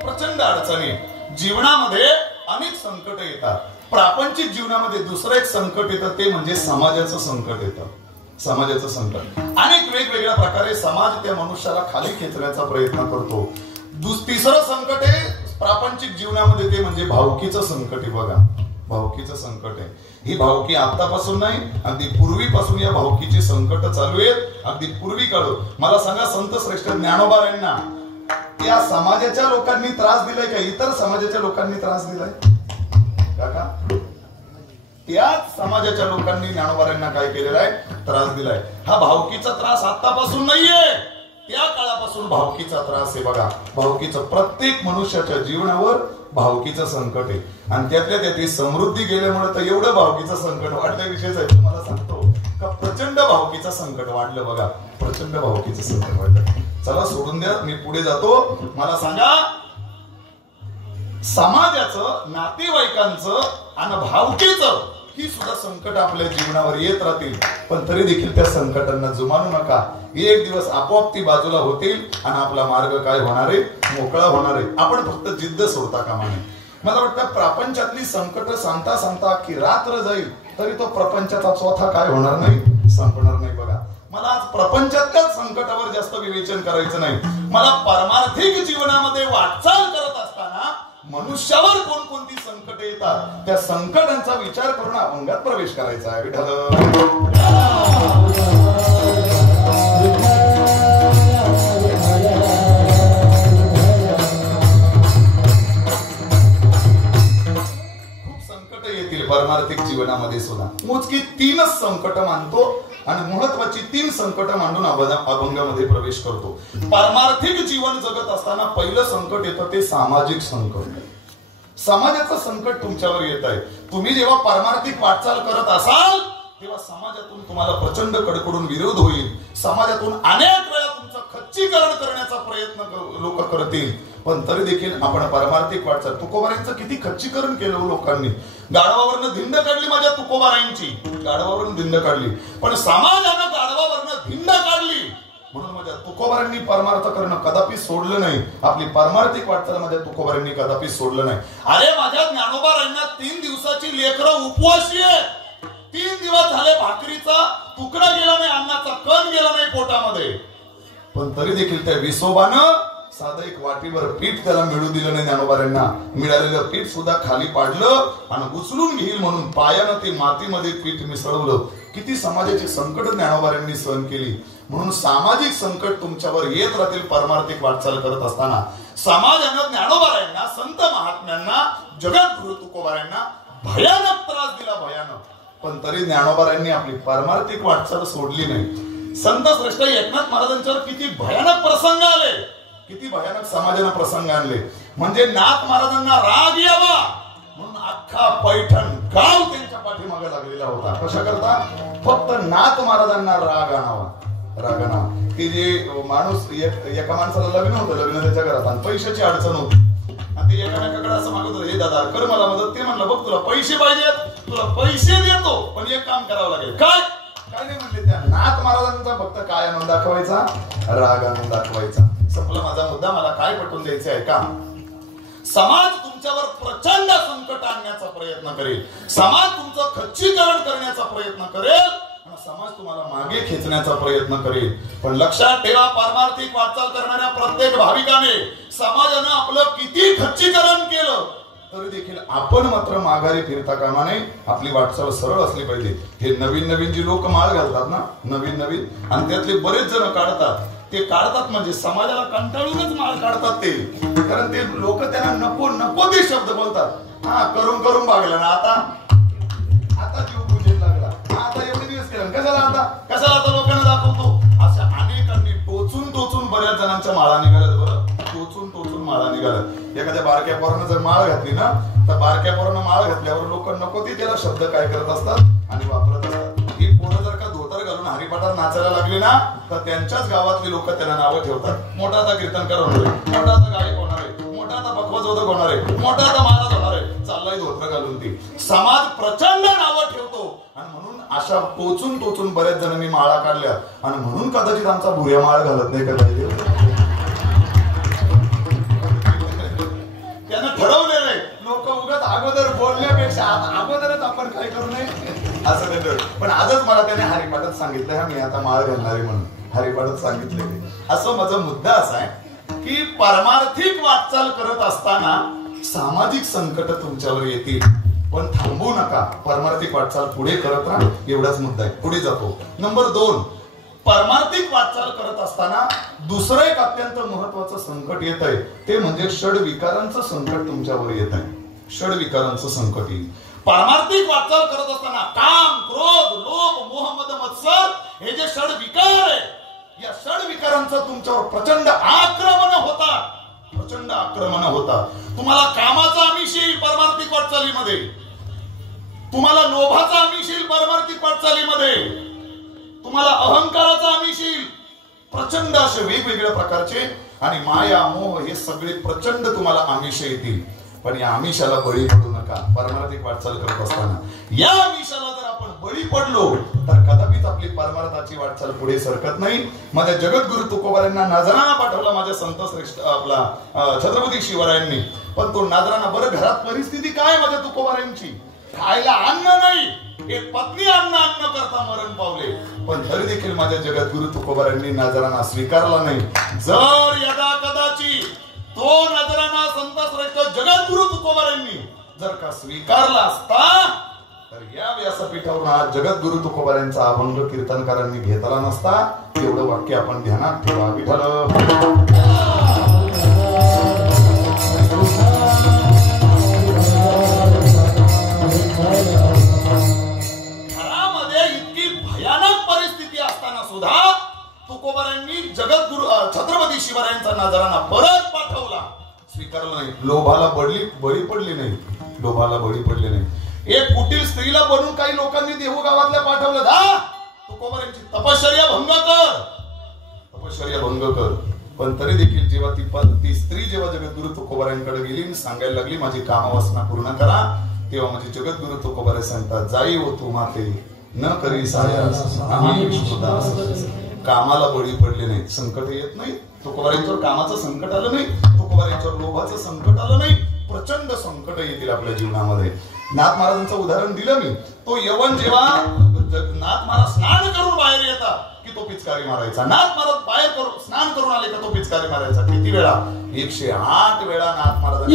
प्रचंड अडचणी जीवनामध्ये, अनेक संकट येतात. प्रापंचिक जीवनामध्ये दुसरं एक संकट येतं, ते म्हणजे समाजाचं संकट येतं. समाजाचं संकट अनेक वेगवेगळ्या प्रकारे समाज त्या मनुष्याला खाली खेचण्याचा प्रयत्न करतो. तिसरं संकट आहे प्रापंचिक जीवनामध्ये, ते म्हणजे भावकीचं संकट आहे. बघा, भावकीचं संकट आहे. ही भावकी आतापासून नाही, अगदी पूर्वीपासून या भावकीची संकट चालू आहेत. अगदी पूर्वी काळू, मला सांगा, संत श्रेष्ठ ज्ञानोबा यांना त्या समाजाच्या लोकांनी त्रास दिलाय का इतर समाजाच्या लोकांनी त्रास दिलाय? काका, त्याच समाजाच्या लोकांनी ज्ञानोबाऱ्यांना काय केलेला आहे, त्रास दिलाय. हा भावकीचा त्रास आतापासून नाहीये, त्या काळापासून भावकीचा त्रास आहे. बघा, भावकीचं प्रत्येक मनुष्याच्या जीवनावर भावकीचं संकट आहे. आणि त्यातल्या त्यात समृद्धी गेल्यामुळे तर एवढं भावकीचं संकट वाढल्या विषयच आहे. तुम्हाला सांगतो का, प्रचंड भावकीचं संकट वाढलं. बघा, प्रचंड भावकीचं संकट वाढलं. चला सोडून द्या, मी पुढे जातो. मला सांगा, समाजाचं, नातेवाईकांचं आणि भावकीचं ही सुद्धा संकट आपल्या जीवनावर येत राहतील. पण तरी देखील त्या संकटांना जुमानू नका. एक दिवस आपोआप ती बाजूला होतील आणि आपला मार्ग काय होणार आहे, मोकळा होणार आहे. आपण फक्त जिद्द सोडता कामा नये. मला वाटतं प्रपंचातली संकट सांगता सांगता की रात्र जाईल तरी तो प्रपंचाचा चौथा काय होणार नाही, संपणार नाही. बघा, मला आज प्रपंचातल्याच संकटावर जास्त विवेचन करायचं नाही. मला पारमार्थिक जीवनामध्ये वाटचाल करत असताना मनुष्यावर कोणकोणती संकट येतात त्या संकटांचा विचार करून अंगात प्रवेश करायचा आहे. खूप पारमार्थिक जीवनामध्ये सुद्धा मोजकी 3च संकट मानतो आणि महत्वाची 3 संकट मांडून अभंगामध्ये प्रवेश करतो. पारमार्थिक जीवन जगत असताना पहिलं संकट येतं ते सामाजिक संकट. समाजाचं संकट तुमच्यावर येत आहे. तुम्ही जेव्हा पारमार्थिक वाटचाल करत असाल तेव्हा समाजातून तुम्हाला प्रचंड कडकडून विरोध होईल. समाजातून अनेक वेळा तुमचं खच्चीकरण करण्याचा प्रयत्न लोक करतील. पण तरी देखील आपण पारमार्थिक वाटचाल. तुकोबारायांचं किती खच्चीकरण केलं लोकांनी. गाढवावरनं धिंड काढली माझ्या तुकोबारायांची, गाढवावरून धिंड काढली. पण समाजानं गाढवावरनं धिंड काढली म्हणून माझ्या तुकोबारांनी परमार्थ करणं कदापि सोडलं नाही. आपली पारमार्थिक वाटचाल माझ्या तुकोबारांनी कदापि सोडलं नाही. अरे माझ्या ज्ञानोबारांना 3 दिवसाची लेकरं उपवासी आहे. 3 दिवस झाले भाकरीचा तुकडा गेला नाही, अन्नाचा कण गेला नाही पोटामध्ये. पण तरी देखील त्या विसोबानं साधं एक वाटीभर पीठ त्याला मिळू दिलं नाही. ज्ञानोबारांना मिळालेलं पीठ सुद्धा खाली पाडलं आणि उचलून घेईल म्हणून पायानं ते मातीमध्ये पीठ मिसळवलं. किती समाजाची संकट ज्ञानोबारांनी सहन केली. म्हणून सामाजिक संकट तुमच्यावर येत राहतील परमार्थिक वाटचाल करत असताना. समाजानं ज्ञानोबारांना, संत महात्म्यांना, जगद्गुरु तुकोबारांना भयानक त्रास दिला, भयानक. पण तरी ज्ञानोबारांनी आपली पारमार्थिक वाटचाल सोडली नाही. संत श्रेष्ठ एकनाथ महाराजांच्यावर किती भयानक प्रसंग आले, किती भयानक समाजानं प्रसंग आणले. म्हणजे नाथ महाराजांना राग यावा म्हणून अख्खा पैठण गाव त्यांच्या पाठीमागे लागलेला होता. कशा करता? फक्त नाथ महाराजांना राग आणावा, राग आणावा. ते जे माणूस एका माणसाला लग्न होतं, लग्न त्याच्या घरात आणि पैशाची अडचण होती आणि ते एकामेकाकडे असं मागत होतं, हे दादा कर मला मदत. ते म्हणलं बघ तुला पैसे पाहिजेत, तुला पैसे देतो पण एक काम करावं लागेल. काय काय नाही म्हणले. त्या नाथ महाराजांचा फक्त काय आणून दाखवायचा? राग आणून दाखवायचा. संपला माझा मुद्दा. मला काय पटवून द्यायचं आहे का? समाज तुमच्यावर प्रचंड संकट आणण्याचा प्रयत्न करेल. समाज तुमचं खच्चीकरण करण्याचा प्रयत्न करेल. समाज तुम्हाला मागे खेचण्याचा प्रयत्न करेल. पण लक्षात ठेवा, पारमार्थिक वाटचाल करणाऱ्या प्रत्येक भाविकाने समाजानं आपलं किती खच्चीकरण केलं तरी देखील आपण मात्र माघारी फिरता कामा नये. आपली वाटचाल सरळ असली पाहिजे. हे नवीन नवीन जी लोक माळ घालतात ना, नवीन नवीन, आणि त्यातले बरेच जण काढतात. ते काढतात म्हणजे समाजाला कंटाळूनच माळ काढतात ते. कारण ते लोक त्यांना नको नको ते शब्द बोलतात. हा करून करून भागला ना, आता जीव बुजेला लागला, आता एवढे दिवस केलं कशाला, आता लोकांना दाखवतो. अशा अनेकांनी टोचून टोचून बऱ्याच जणांच्या माळा निघाल्यात. बरं, टोचून टोचून माळा निघाल्यात. एखाद्या बारक्या पोरानं जर माळ घातली ना, तर बारक्या पोरानं माळ घातल्यावर लोक नको ते त्याला शब्द काय करत असतात आणि वापरत असतात. ही पोरं जर का धोतर घालून हरिपाठात नाचायला लागली ना, तर त्यांच्याच गावातली लोक त्यांना नावं ठेवतात. मोठा आता कीर्तनकार होणार आहे, मोठा आता गायक होणार आहे, मोठा आता बकवासोदक होणार आहे, मोठा आता महाराज होणार आहे. चाललाय धोतर घालून. ती समाज प्रचंड नावं ठेवतो आणि म्हणून अशा टोचून टोचून बऱ्याच जणांनी माळा काढल्या आणि म्हणून कदाचित आमचा भुऱ्या माळ घालत नाही. कदाचित त्यानं ठरवलेलं आहे. लोक उगाच अगोदर बोलण्यापेक्षा अगोदरच आपण काय करू नये असं नाही. पण आजच मला त्याने हरिपाठात सांगितलं, मी आता माळ घालणार आहे म्हणून हरिपाठात सांगितलेले. असं माझा मुद्दा असा आहे की पारमार्थिक वाटचाल करत असताना सामाजिक संकट तुमच्यावर येतील, पण थांबू नका. पारमार्थिक वाटचाल पुढे करत राहा, एवढाच मुद्दा आहे. पुढे जातो. नंबर 2, पारमार्थिक वाटचाल करत असताना दुसरं एक अत्यंत महत्वाचं संकट येत आहे. ते म्हणजे षडविकारांचं संकट तुमच्यावर येत आहे. षडविकारांचं संकट येईल. पारमार्थिक वाटचाल करत असताना काम, क्रोध, लोभ, मोह, मद, मत्सर हे जे षडविकार आहे, या षडविकारांचं तुमच्यावर प्रचंड आक्रमण होतात. प्रचंड आक्रमण होतात. तुम्हाला कामाचा आमिष येईल पारमार्थिक वाटचालीमध्ये, तुम्हाला लोभाचा आमिष येईल पारमार्थिक वाटचालीमध्ये, तुम्हाला अहंकाराचा आमिष येईल. प्रचंड असे वेगवेगळ्या प्रकारचे आणि माया, मोह हे सगळे प्रचंड तुम्हाला आमिष येतील. पण या आमिषाला बळी पडू नका. पारमार्थिक वाटचाल करत असताना या आमिषाला जर आपण बळी पडलो तर कदापिच आपली परमार्थाची वाटचाल पुढे सरकत नाही. माझ्या जगद्गुरु तुकोबारांना नजराणा पाठवला माझ्या संत श्रेष्ठ आपला छत्रपती शिवरायांनी. पण तो नजराणा, बरं घरात परिस्थिती काय माझ्या तुकोबारांची? खायला अन्न नाही, एक पत्नी अन्न करता मरण पावले. पण तरी देखील माझ्या जगद्गुरु तुकोबारांनी नजराणा स्वीकारला नाही. जर यदा कदाची तो नजराणा संत श्रेष्ठ जगद्गुरु तुकोबारांनी जर का स्वीकारला असता तर या व्यासपीठावरून आज जगद्गुरु तुकोबारांचा अभंग कीर्तनकारांनी घेतला नसता. एवढं वाक्य आपण ध्यानात ठेवा. विठ्ठल स्वीकारलं नाही. लोभाला बळी पडली नाही. लोभाला बळी पडली नाही. एक कुटील स्त्रीला बनून काही लोकांनी देहू गावातल्या पाठवलं. तुकोबारांची तपश्चर्या भंग कर. पण तरी देखील जेव्हा ती स्त्री जेव्हा जगद्गुरु तुकोबारांकडे गेली आणि सांगायला लागली माझी कामवासना पूर्ण करा, तेव्हा माझे जगद्गुरु तुकोबारे सांगतात जाई हो तू माते न करी सायास आम्ही विष्णुदास. कामाला बळी पडले नाही. संकट येत नाही. तुकोबारांच्यावर कामाचं संकट आलं नाही. तुकोबारांच्यावर लोभाचं संकट आलं नाही. प्रचंड संकट येतील आपल्या जीवनामध्ये. नाथ महाराजांचं उदाहरण दिलं मी. तो यवन जेव्हा नाथ महाराज स्नान करून बाहेर येतात की तो पिचकारी मारायचा. नाथ महाराज बाहेर स्नान करून आले का तो पिचकारी मारायचा. किती वेळा? 108 वेळा नाथ महाराज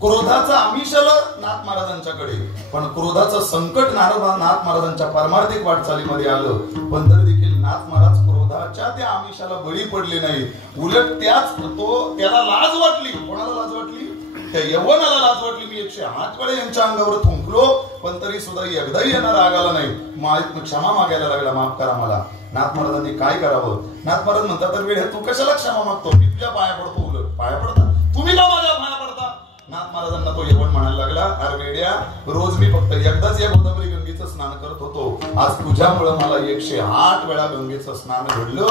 क्रोधाचा आमिषाला नाथ महाराजांच्याकडे. पण क्रोधाचं संकट नाथ महाराजांच्या पारमार्थिक वाटचालीमध्ये आलं. पण तरी देखील नाथ महाराज क्रोधाच्या त्या आमिषाला बळी पडले नाही. उलट त्याला लाज वाटली. कोणाला लाज वाटली? त्या यवनाला लाज वाटली. मी 108 वेळा यांच्या अंगावर थुंकलो पण तरी सुद्धा एकदाही यांना राग आला नाही. क्षमा मागायला लागला. माफ करा मला. नाथ महाराजांनी काय करावं? नाथ महाराज म्हणतात तर वेळ तू कशाला क्षमा मागतो? मी तुझ्या पाया पडतो. उलट पाया पडता तुम्ही का माझ्या पाया पडता? नाथ महाराजांना तो यवन म्हणायला लागला अरे वेड्या, रोज मी फक्त एकदाच या गोदावरी गंगेचं स्नान करत होतो. आज तुझ्यामुळे मला 108 वेळा गंगेचं स्नान घडलं.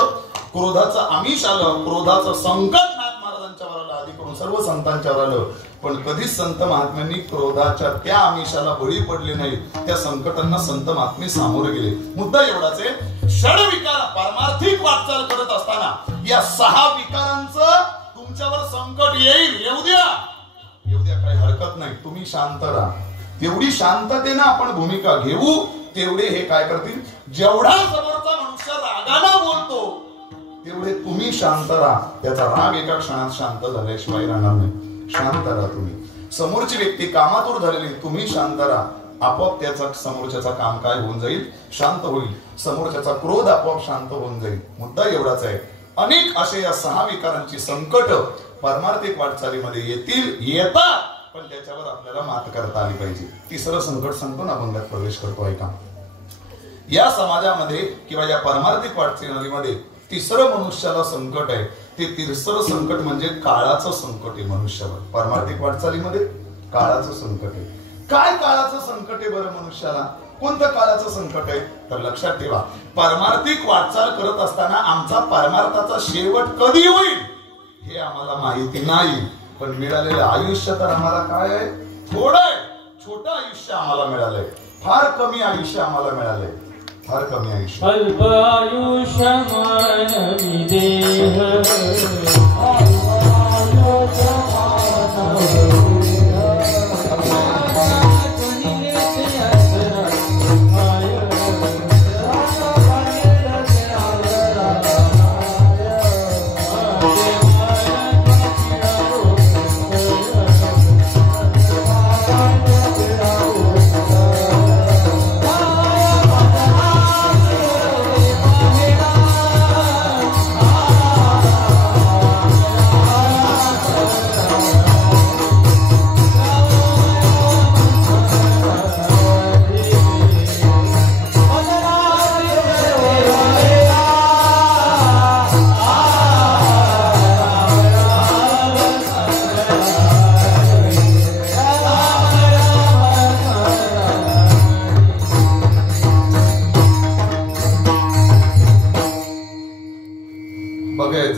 क्रोधाचं आमिष आलं. क्रोधाचं संकट नाथ महाराजांच्यावर आलं. आधी करून सर्व संतांच्यावर आलं. पण कधीच संत महात्म्यांनी क्रोधाच्या त्या आमिषाला बळी पडले नाही. त्या संकटांना संत महात्मे सामोरे गेले. मुद्दा एवढाच आहे, षडविकार पारमार्थिक वाटचाल करत असताना या 6 विकारांचं तुमच्यावर संकट येईल. येऊ द्या काही हरकत नाही. तुम्ही शांत राहा. तेवढी शांततेने आपण भूमिका घेऊ तेवढे हे काय करतील, जेवढा समोरचा मनुष्य रागाने बोलतो तेवढे तुम्ही शांत राहा. त्याचा राग एका क्षणात शांत झाल्याशिवाय राहणार नाही. शांत राहा तुम्ही. समोरची व्यक्ती कामातूर झालेली, तुम्ही शांत राहा. आपोआप त्याचा समोरच्याचा काम काय होऊन जाईल, शांत होईल. समोरच्याचा क्रोध आपोआप शांत होऊन जाईल. मुद्दा एवढाच आहे, अनेक असे या 6 विकारांची संकट पारमार्थिक वाटचालीमध्ये येतात, पण त्याच्यावर आपल्याला मात करता आली पाहिजे. तिसरं संकट सांगतो ना, अभंगात प्रवेश करतो ऐका. या समाजामध्ये किंवा या पारमार्थिक वाटचालीमध्ये तिसरं मनुष्याला संकट आहे. ते तिसरं संकट म्हणजे काळाचं संकट आहे मनुष्यावर. पारमार्थिक वाटचालीमध्ये काळाचं संकट आहे. काय काळाचं संकट आहे बरं मनुष्याला? कोणतं काळाचं संकट आहे? तर लक्षात ठेवा, पारमार्थिक वाटचाल करत असताना आमचा परमार्थाचा शेवट कधी होईल हे आम्हाला माहिती नाही. पण मिळालेलं आयुष्य तर आम्हाला काय आहे, थोडं आहे. छोटं आयुष्य आम्हाला मिळालंय. फार कमी आयुष्य आम्हाला मिळालंय. फार कमी आयुष्य. अल्प आयुष्य मानवी देह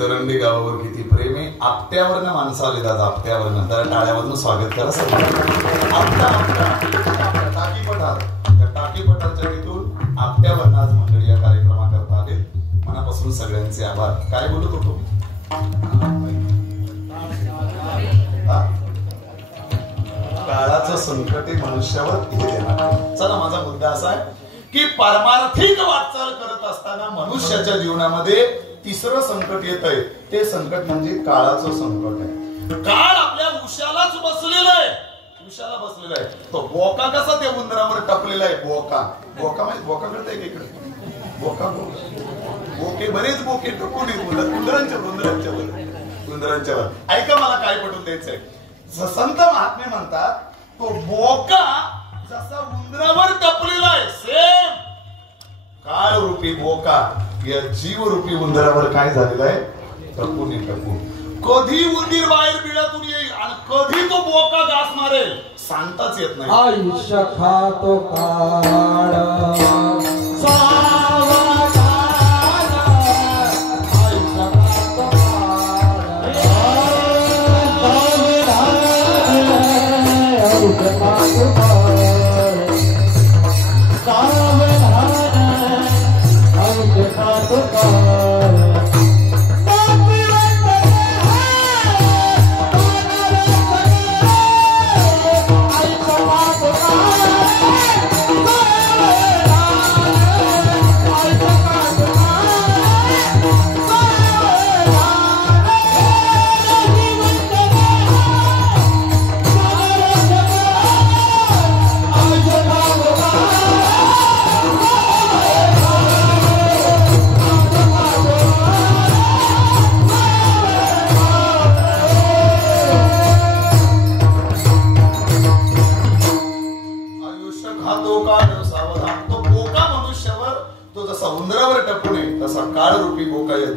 जरंडी गावावर किती प्रेम आहे. आपट्यावरनं माणसं आले दादा, आपट्यावरनं. तर टाळ्यावरनं स्वागत करा सगळं. आपटा टाकी पठार, त्या टाकी पठारच्या तिथून आपट्यावरनं आज मंडळी या कार्यक्रमाकरता आले. मनापासून सगळ्यांचे आभार. काय बोलत होतो? काळाचं संकट मनुष्यावर हे देणार. चला, माझा मुद्दा असा आहे की पारमार्थिक वाटचाल करत असताना मनुष्याच्या जीवनामध्ये तिसरं संकट येत आहे. ते संकट म्हणजे काळाचं संकट आहे. काळ आपल्या उशालाच बसलेला आहे, उशाला बसलेला आहे. तो बोका कसा त्या उंदरावर टपलेला आहे. बोका माहिती, बोका कळतंय की इकडे? बोका बोके, बरेच बोके टपून उंदरांच्या वर. ऐका, मला काय पटवून द्यायचंय. संत महात्मे म्हणतात तो बोका जसा उंदरावर टपलेला आहे, सेम काळ रूपी बोका या जीव रूपी उंदरावर काय झालेला आहे? टपून. कधी उंदीर बाहेर बिळातून येईल आणि कधी तो बोका घास मारेल सांगताच येत नाही. आयुष्य खातो काळ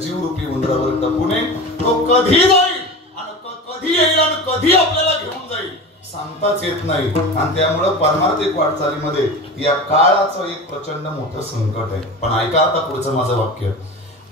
जीव रूपी उंदरावर टपूने तो कधी जाईल आणि कधी येईल आणि कधी आपल्याला घेऊन जाईल सांगताच येत नाही. आणि त्यामुळे पारमार्थिक वाटचालीमध्ये या काळाचं एक प्रचंड मोठं संकट आहे. पण ऐका आता पुढचं माझं वाक्य.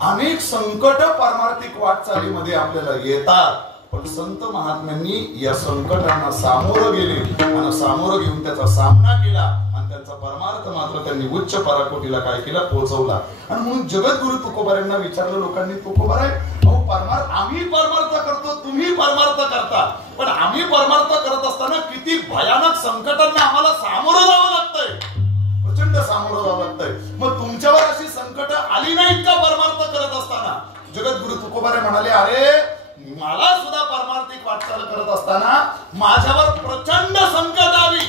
अनेक संकट पारमार्थिक वाटचालीमध्ये आपल्याला येतात, पण संत महात्म्यांनी या संकटांना सामोरं गेले आणि सामोरं घेऊन त्याचा सामना केला आणि त्यांचा परमार्थ मात्र त्यांनी उच्च पराकोटीला काय केला? पोहोचवला. आणि म्हणून जगद्गुरु तुकोबारांना विचारलं लोकांनी, तुकोबाराय अहो परमार्थ आम्ही परमार्थ करतो, तुम्ही परमार्थ करता, पण आम्ही परमार्थ करत असताना किती भयानक संकटांना आम्हाला सामोरं जावं लागतंय, प्रचंड सामोरं जावं लागतंय. मग तुमच्यावर अशी संकट आली नाहीत का परमार्थ करत असताना? जगद्गुरु तुकोबाराय म्हणाले, अरे मला सुद्धा परमार्थिक वाटचाल करत असताना माझ्यावर प्रचंड संकट आली,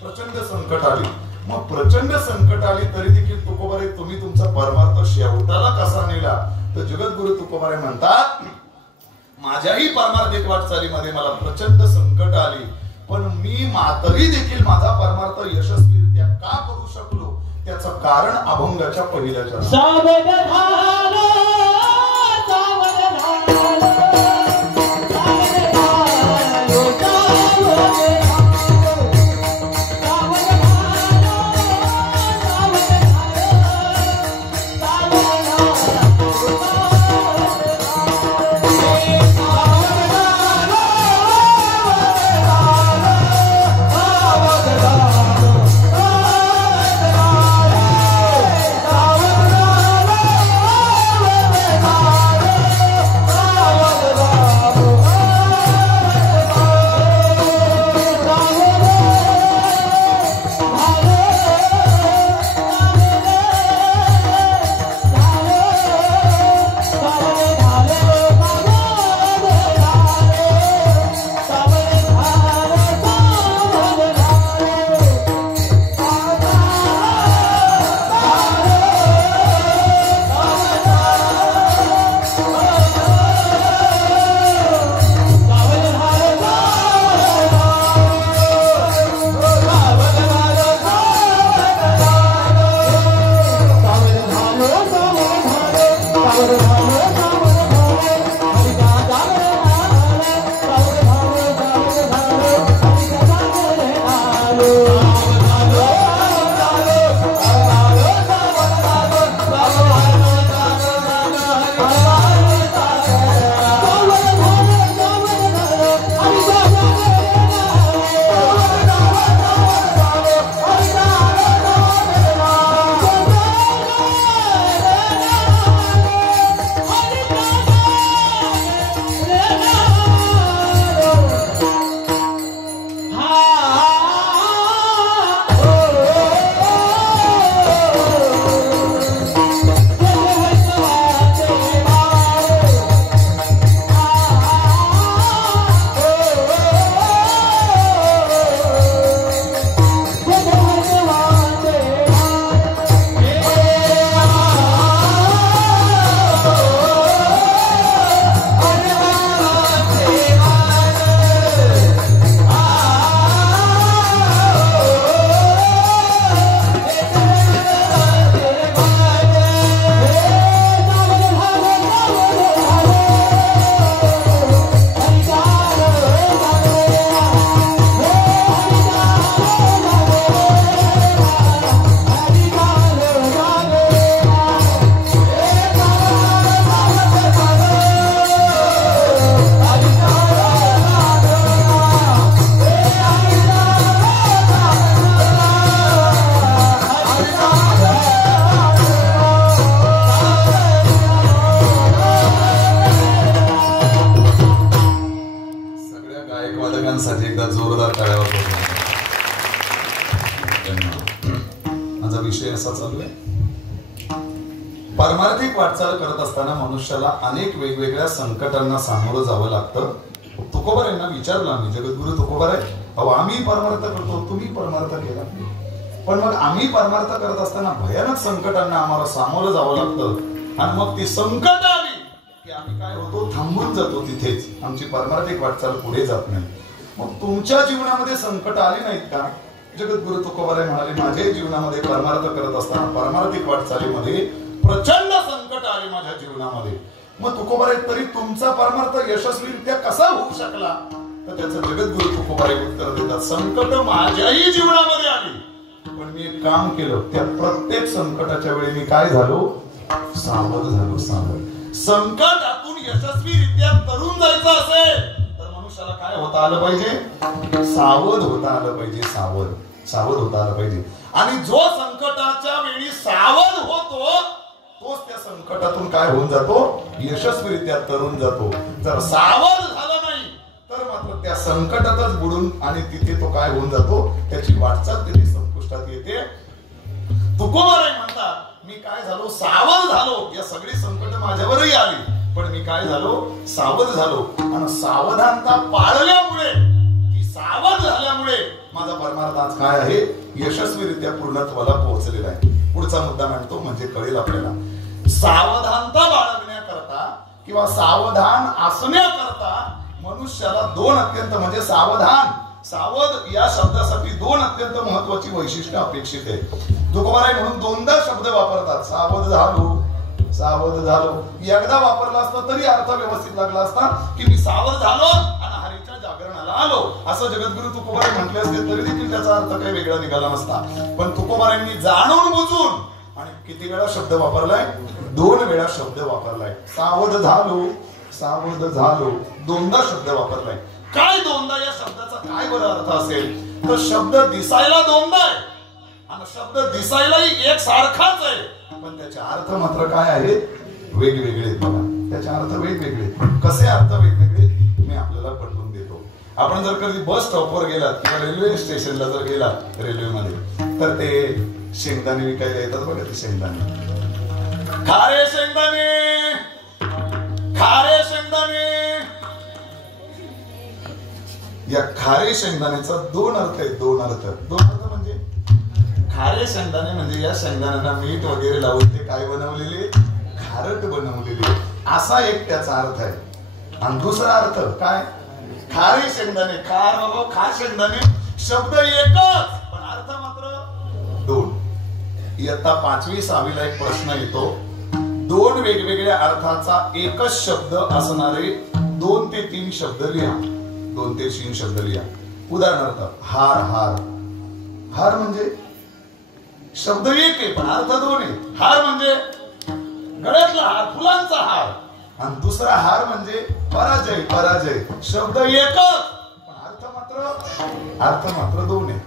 प्रचंड संकट आली. मग प्रचंड संकट आली तरी देखील तुकोबाराय तुम्ही तुमचा परमार्थ शेवटाला कसा नेला? तर जगद्गुरु तुकोबाराय म्हणतात, माझ्याही परमार्थिक वाटचालीमध्ये मला प्रचंड संकट आली, पण मी मातरी देखील माझा परमार्थ यशस्वीरित्या का करू शकलो त्याचं कारण अभंगाच्या पहिल्या चरणात. माझा विषय असा चालू आहे. परमार्थिक वाटचाल करत असताना मनुष्याला अनेक वेगवेगळ्या संकटांना सामोरं जावं लागतं. तुकोबारायांना विचारलं आम्ही, जगद्गुरु तुकोबाराय, अहो आम्ही परमार्थ करतो, तुम्ही परमार्थ केला, पण मग आम्ही परमार्थ करत असताना भयानक संकटांना आम्हाला सामोरं जावं लागतं आणि मग ती संकट आली की आम्ही काय होतो, थांबून जातो तिथेच, आमची परमार्थिक वाटचाल पुढे जात नाही. मग तुमच्या जीवनामध्ये संकट आली नाहीत का? जगद्गुरु तुकोबाराय म्हणाले, माझ्या जीवनामध्ये परमार्थ करत असताना परमार्थिक वाटचालीमध्ये प्रचंड संकट आले माझ्या जीवनामध्ये. मग तुकोबाराय, तरी तुमचा परमार्थ यशस्वीरित्या कसा होऊ शकला? तर त्याचं जगद्गुरु तुकोबाराय उत्तर देतात, संकट माझ्याही जीवनामध्ये आली, पण मी एक काम केलं, त्या प्रत्येक संकटाच्या वेळी मी काय झालो, सावध झालो. संकटातून यशस्वीरित्या तरुण जायचं असेल तर मनुष्याला काय होता आलं पाहिजे, सावध होता आलं पाहिजे. सावध होता आलं पाहिजे. आणि जो संकटाच्या वेळी सावध होतो तोच त्या संकटातून काय होऊन जातो, यशस्वीरित्या तरुण जातो. जर सावध झाला नाही तर मात्र त्या संकटातच बुडून आणि तिथे तो काय होऊन जातो, त्याची वाटचाल तिथे संपुष्टात येते. तुकोबाराय म्हणतात, मी काय झालो, सावध झालो. या सगळी संकट माझ्यावरही आली, पण मी काय झालो, सावध झालो. आणि सावधानता पाळल्यामुळे, ती सावध झाल्यामुळे माझा परमार्थ आज काय आहे, यशस्वीरित्या पूर्णत्वाला पोहोचलेला आहे. पुढचा मुद्दा म्हणतो म्हणजे कळेल आपल्याला. सावधानता बाळगण्याकरता किंवा सावधान असण्याकरता मनुष्याला दोन अत्यंत, म्हणजे सावध या शब्दासाठी दोन अत्यंत महत्वाची वैशिष्ट्य अपेक्षित आहे. तुकोबाराय म्हणून दोनदा शब्द वापरतात, सावध झालो. एकदा वापरला असता तरी अर्थ व्यवस्थित लागला असता की मी सावध झालो आणि हरीच्या जागरणाला आलो, असं जगद्गुरु तुकोबाराय म्हटले असते तरी देखील त्याचा अर्थ काही वेगळा निघाला नसता. पण तुकोबारायांनी जाणून बुजून आणि किती वेळा शब्द वापरलाय, 2 वेळा शब्द वापरलाय. सावध झालो, दोनदा शब्द वापरलाय. काय दोनदा? या शब्दाचा काय बरं अर्थ असेल तर शब्द दिसायला दोनदा आहे आणि शब्द दिसायलाही एक सारखाच आहे, पण त्याचे अर्थ मात्र काय आहेत, वेगवेगळे. बघा, त्याचे अर्थ वेगवेगळे. कसे अर्थ वेगवेगळे मी आपल्याला पटवून देतो. आपण जर कधी बस स्टॉपवर गेलात किंवा रेल्वे स्टेशनला जर गेलात रेल्वेमध्ये, तर ते शेंगदाणे विकायला येतात बघा, ते शेंगदाणे, खारे शेंगदाणे. या खारे शेंगदाण्याचा दोन अर्थ आहेत. दोन अर्थ म्हणजे खारे शेंगदाणे म्हणजे या शेंगदाण्यांना मीठ वगैरे लावून ते काय बनवलेले, खारट बनवलेले, असा एक त्याचा अर्थ आहे. आणि दुसरा अर्थ काय, खारे शेंगदाणे, खा शेंगदाणे, शब्द एकच पण अर्थ मात्र दोन. इयत्ता 5वी 6वीला एक प्रश्न येतो, 2 वेगवेगळ्या अर्थाचा एकच शब्द असणारे 2 ते 3 शब्द लिहा. 2 ते 3 शब्द लिहा. उदाहरणार्थ हार म्हणजे शब्द एक आहे पण अर्थ 2 आहे. हार म्हणजे गळ्यातला हार, फुलांचा हार. आणि दुसरा हार म्हणजे पराजय, शब्द एकच पण अर्थ मात्र 2 आहे.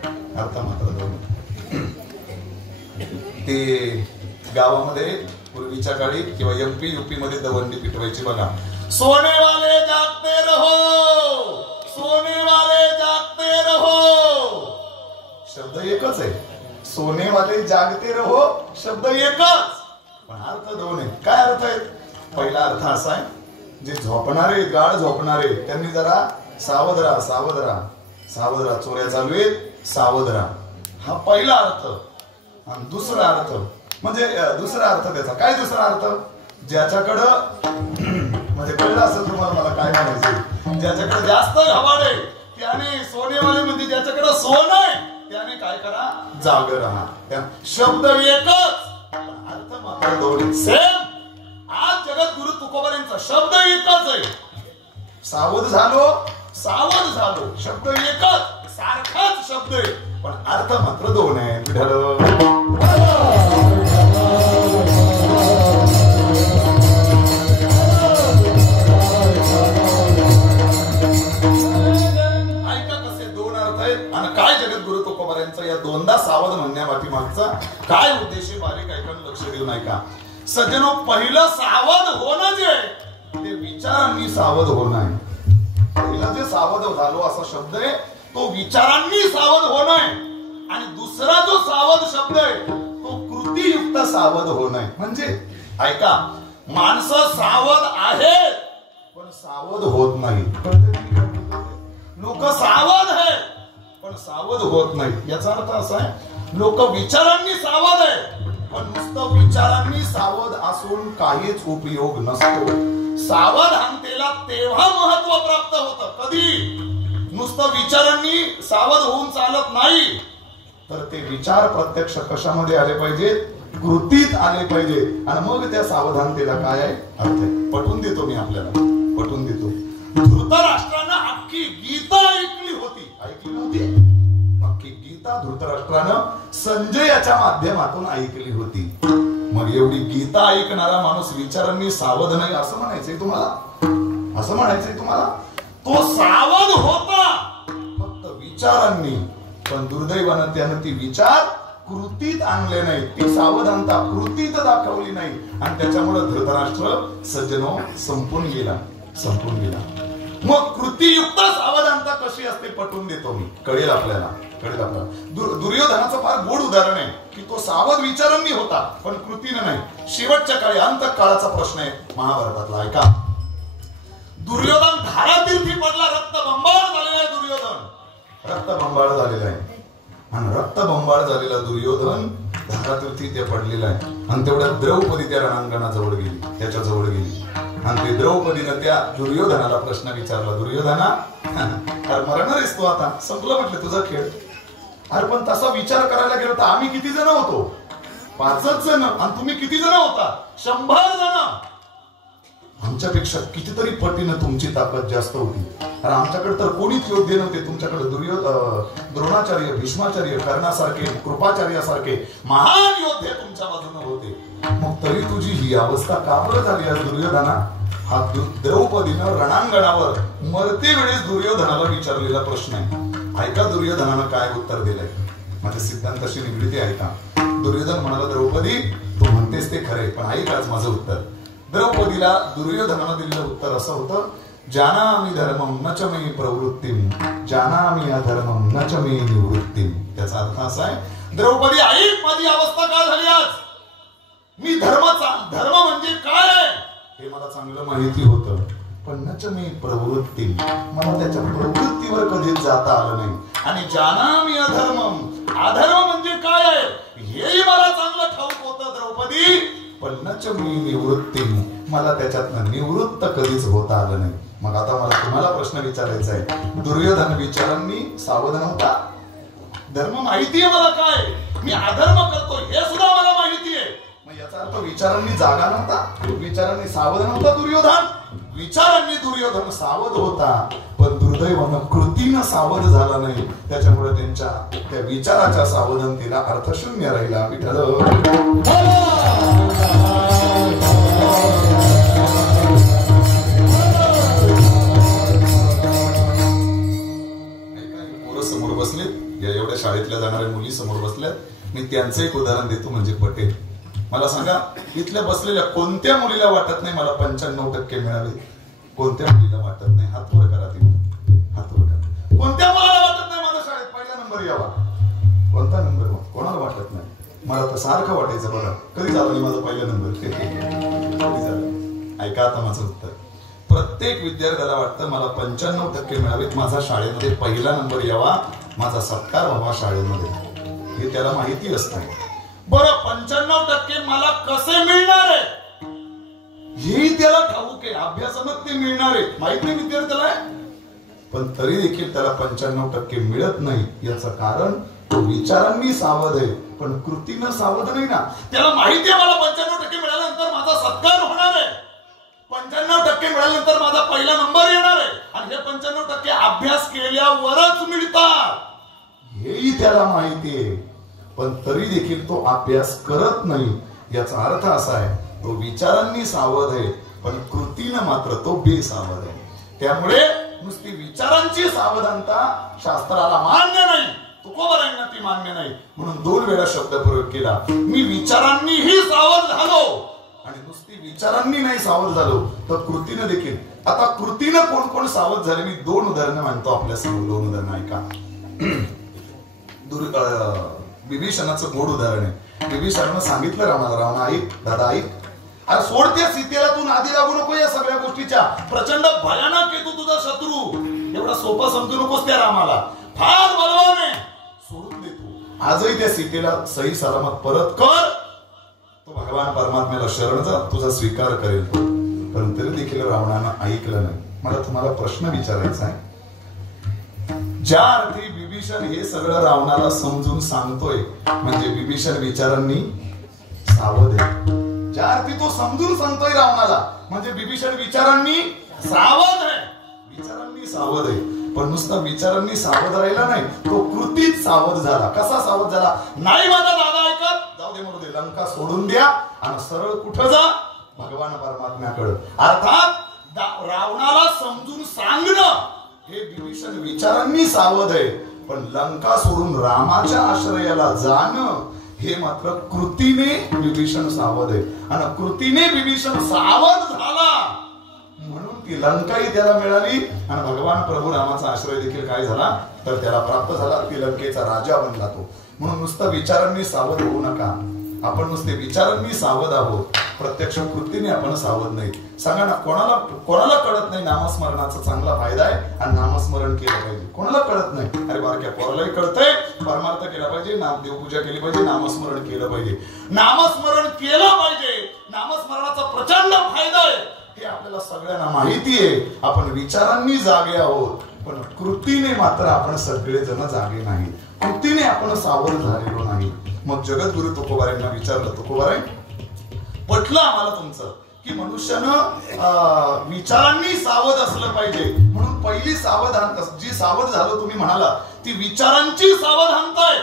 ते गावामध्ये पूर्वीच्या काळी किंवा MP UP मध्ये दवंडी पिटवायची बघा. सोने वाले जागते रहो, शब्द एकच आहे. सोने वाले जागते रहो शब्द एकच पण अर्थ 2 आहे. काय अर्थ आहेत? पहिला अर्थ असा आहे, जे झोपणारे, गाढ झोपणारे, त्यांनी जरा सावध राहा, चोऱ्या चालू आहेत, सावध राहा, हा पहिला अर्थ. आणि दुसरा अर्थ म्हणजे दुसरा अर्थ त्याचा काय, दुसरा अर्थ ज्याच्याकडं म्हणजे कळलं असेल तुम्हाला मला काय म्हणायचं, ज्याच्याकडे जास्त घावाड आहे त्याने, सोनेवाले म्हणजे ज्याच्याकडे सोनं आहे त्याने काय करा, जाग राहा. शब्द एकच अर्थ मात्र 2. सेम आज जगद्गुरु तुकोबारायांचा शब्द एकच आहे. सावध झालो शब्द एकच, सारखाच शब्द आहे पण अर्थ मात्र 2 आहे. या 2दा सावध म्हणण्यामागे मागचा काय उद्देश आहे, बारीक ऐकायला लक्ष देऊ नये का सज्जनो. पहिलं सावध होणं जे ते विचारांनी सावध होणं आहे. पहिला जे सावध झालो असा शब्द आहे तो विचारांनी सावध होणं आहे. आणि दुसरा जो सावध शब्द आहे सावध होणं म्हणजे ऐका, माणसं सावध आहेत पण सावध होत नाही. लोक सावध आहेत पण सावध होत नाही. याचा अर्थ असा आहे, लोक विचारांनी सावध आहे पण नुसतं विचारांनी सावध असून काहीच उपयोग नसतो. सावधानतेला तेव्हा महत्व प्राप्त होतं कधी, नुसतं विचारांनी सावध होऊन चालत नाही, तर ते विचार प्रत्यक्ष कशामध्ये आले पाहिजेत, कृतीत आले पाहिजे. आणि मग त्या सावधानतेला काय आहे, अर्थ आहे. पटवून देतो मी आपल्याला, पटवून देतो. धृतराष्ट्रानं अख्खी गीता ऐकली होती, ऐकली नव्हती? अख्खी गीता धृतराष्ट्रानं संजयाच्या माध्यमातून ऐकली होती. मग एवढी गीता ऐकणारा माणूस विचारांनी सावध नाही असं म्हणायचंय तुम्हाला, असं म्हणायचंय तुम्हाला? तो सावध होता फक्त विचारांनी, पण दुर्दैवानं त्यानं ती विचार कृतीत आणले नाही, ती सावधानता कृतीत दाखवली नाही आणि त्याच्यामुळे धृतराष्ट्र सज्जनो संपून गेला, संपून गेला. मग कृतीयुक्त सावधानता कशी असते पटवून देतो मी, कळेल आपल्याला, कळेल आपल्याला. दुर्योधनाचं फार गोड उदाहरण आहे की तो सावध विचारांनी होता पण कृतीने नाही. शेवटच्या काळी अंतकाळाचा प्रश्न आहे महाभारतातला, ऐका. दुर्योधन धारातीर्थी पडला, रक्तबंबाळ झालेला आहे दुर्योधन, रक्तबंबाळ झालेला आहे. आणि रक्तबंबाळ झालेला दुर्योधन धारातीर्थी ते पडलेला आहे. आणि तेवढ्या द्रौपदी त्या रणांगणाजवळ गेली, त्याच्या जवळ गेली आणि ते द्रौपदीनं त्या दुर्योधनाला प्रश्न विचारला, दुर्योधना अरे मरणार आहेस तू आता, संपलं म्हटलं तुझा खेळ. अरे पण तसा विचार करायला गेलो तर आम्ही किती जण होतो, 5च जण, आणि तुम्ही किती जण होता, 100 जण. आमच्यापेक्षा कितीतरी पटीनं तुमची ताकद जास्त होती. अरे आमच्याकडे तर कोणीच योद्धे नव्हते, तुमच्याकडे द्रोणाचार्य, भीष्माचार्य, कर्णासारखे, कृपाचार्यासारखे महान योद्धे तुमच्या बाजूने होते. मग तरी तुझी ही अवस्था का बरं झाली आहे दुर्योधना? हा द्रौपदीनं रणांगणावर मरते वेळेस दुर्योधनाला विचारलेला प्रश्न आहे. ऐका दुर्योधनानं काय उत्तर दिलंय, माझ्या सिद्धांताशी निगडीत आहे. ऐका. दुर्योधन म्हणाला, द्रौपदी तू म्हणतेस ते खरे पण ऐक आज माझं उत्तर. द्रौपदीला दुर्योधनानं दिलेलं उत्तर असं होतं, जानामि धर्मम न च मे प्रवृत्तिम, जानामि अधर्मम न च मे निवृत्तिम. त्याचा अर्थ असा आहे, द्रौपदी ऐक माझी अवस्था काय झाली आज. मी धर्म म्हणजे काय आहे हे मला चांगलं माहिती होतं, पण न च मे प्रवृत्ती, मला त्याच्या प्रवृत्तीवर कधीच जाता आलं नाही. आणि जानामि अधर्मम, अधर्म म्हणजे काय आहे हेही मला चांगलं ठाऊक होतं द्रौपदी, पण न च मे निवृत्ती, मला त्याच्यातनं निवृत्त कधीच होता आलं नाही. मग आता मला तुम्हाला प्रश्न विचारायचा आहे, दुर्योधन विचारांनी सावध नव्हता? धर्म माहिती आहे मला काय, मी अधर्म करतो हे सुद्धा मला माहिती आहे. मग याचा अर्थ विचारांनी जागा नव्हता, विचारांनी सावध नव्हता दुर्योधन? विचारांनी दुर्योधन सावध होता पण दुर्दैवानं कृतीनं सावध झाला नाही. त्याच्यामुळे त्यांच्या त्या विचाराच्या सावधानतेला अर्थशून्य राहिला. विठ्ठल समोर बसलेत, या एवढ्या शाळेतल्या जाणाऱ्या मुली समोर बसल्यात. मी त्यांचं एक उदाहरण देतो म्हणजे पटेल. मला सांगा, इथल्या बसलेल्या कोणत्या मुलीला वाटत नाही मला 95% मिळावे? कोणत्या मुलीला वाटत नाही? हात वर करा, हात वर करा. कोणत्या मुलाला वाटत नाही माझ्या शाळेत पहिला नंबर यावा? कोणता नंबर? कोणाला वाटत नाही? मला तर सारखं वाटायचं बघा, कधी झालं नाही माझा पहिला नंबर, कधी झालं? ऐका आता माझं उत्तर. प्रत्येक विद्यार्थ्याला वाटतं मला 95% मिळावेत, माझा शाळेमध्ये पहिला नंबर यावा, माझा सत्कार व्हावा शाळेमध्ये, हे त्याला माहिती असतं. बरं 95% मला कसे मिळणार आहे हेही त्याला ठाऊक आहे, अभ्यासानं ते मिळणार आहे माहित नाही विद्यार्थ्याला. पण तरी देखील त्याला 95% मिळत नाही. याचं कारण तो विचारांनी सावध आहे पण कृतीनं सावध नाही ना. त्याला माहिती आहे मला 95% मिळाल्यानंतर माझा सत्कार होणार आहे, 95% मिळाल्यानंतर माझा पहिला नंबर येणार आहे, आणि हे 95% अभ्यास केल्यावरच मिळतात हेही त्याला माहिती आहे. पण तरी देखील तो अभ्यास करत नाही. याचा अर्थ असा आहे, तो विचारांनी सावध आहे पण कृतीनं मात्र तो बेसावध आहे. त्यामुळे नुसती विचारांची सावधानता शास्त्राला मान्य नाही, तुकोबारांना ती मान्य नाही. म्हणून 2 वेळा शब्द प्रयोग केला, मी विचारांनीही सावध झालो, आणि नुसती विचारांनी नाही सावध झालो तर कृतीनं देखील. आता कृतीनं कोण कोण सावध झाले मी 2 उदाहरणं मानतो आपल्या समोर. 2 उदाहरणं ऐका. विभीषणाचं गोड उदाहरण आहे. विभीषणानं सांगितलं रावणाला, रावणा ऐक, दादा ऐक, अरे सोड त्या सीतेला, तू नादी लागू नको या सगळ्या गोष्टीच्या. प्रचंड भयानक आहे तू, तुझा शत्रू, एवढा सोपा समजू नकोस त्या रामाला, फार बलवान आहे, सोडून दे तू. आजही त्या सीतेला सही सलामत परत कर. तो भगवान परमात्म्याला शरण जा, तुझा स्वीकार करेल तो. परंतु तरी देखील रावणानं ऐकलं नाही. मला तुम्हाला प्रश्न विचारायचा आहे, ज्या अर्थी विभीषण हे सगळं रावणाला समजून सांगतोय, म्हणजे विभीषण विचारांनी सावध आहे. ज्या अर्थी तो समजून सांगतोय रावणाला, म्हणजे विभीषण विचारांनी सावध आहे. विचारांनी सावध आहे, पण नुसता विचारांनी सावध राहिला नाही, तो कृतीत सावध झाला. कसा सावध झाला? नाही माझा दादा ऐकत, जाऊ दे म्हणू दे, लंका सोडून द्या आणि सरळ कुठं जा? भगवान परमात्म्याकडे. अर्थात रावणाला समजून सांगणं हे विभीषण विचारांनी सावध आहे, पण लंका सोडून रामाच्या आश्रयाला जाणं हे मात्र कृतीने विभीषण सावध आहे. आणि कृतीने विभीषण सावध झाला म्हणून ती लंकाही त्याला मिळाली आणि भगवान प्रभू रामाचा आश्रय देखील काय झाला तर त्याला प्राप्त झाला. ती लंकेचा राजा बनला तो. म्हणून नुसतं विचारांनी सावध होऊ नका. आपण नुसते विचारांनी सावध आहोत, प्रत्यक्ष कृतीने आपण सावध नाही. सांगा ना, कोणाला कळत नाही नामस्मरणाचा चांगला फायदा आहे आणि नामस्मरण केलं पाहिजे? कोणाला कळत नाही? अरे बारक्या पोरालाही कळतंय, परमार्थ केला पाहिजे, देवपूजा केली पाहिजे, नामस्मरण केलं पाहिजे. नामस्मरण केलं पाहिजे, नामस्मरणाचा प्रचंड फायदा आहे हे आपल्याला सगळ्यांना माहिती आहे. आपण विचारांनी जागे आहोत, पण कृतीने मात्र आपण सगळेजण जागे नाही. कृतीने आपण सावध झालेलो नाही. मग जगद्गुरु तुकोबारांना विचारलं, तुकोबाराय पटलं आम्हाला तुमचं की मनुष्यानं विचारांनी सावध असलं पाहिजे, म्हणून पहिली सावधानता जी सावध झालो तुम्ही म्हणाला ती विचारांची सावधानता आहे.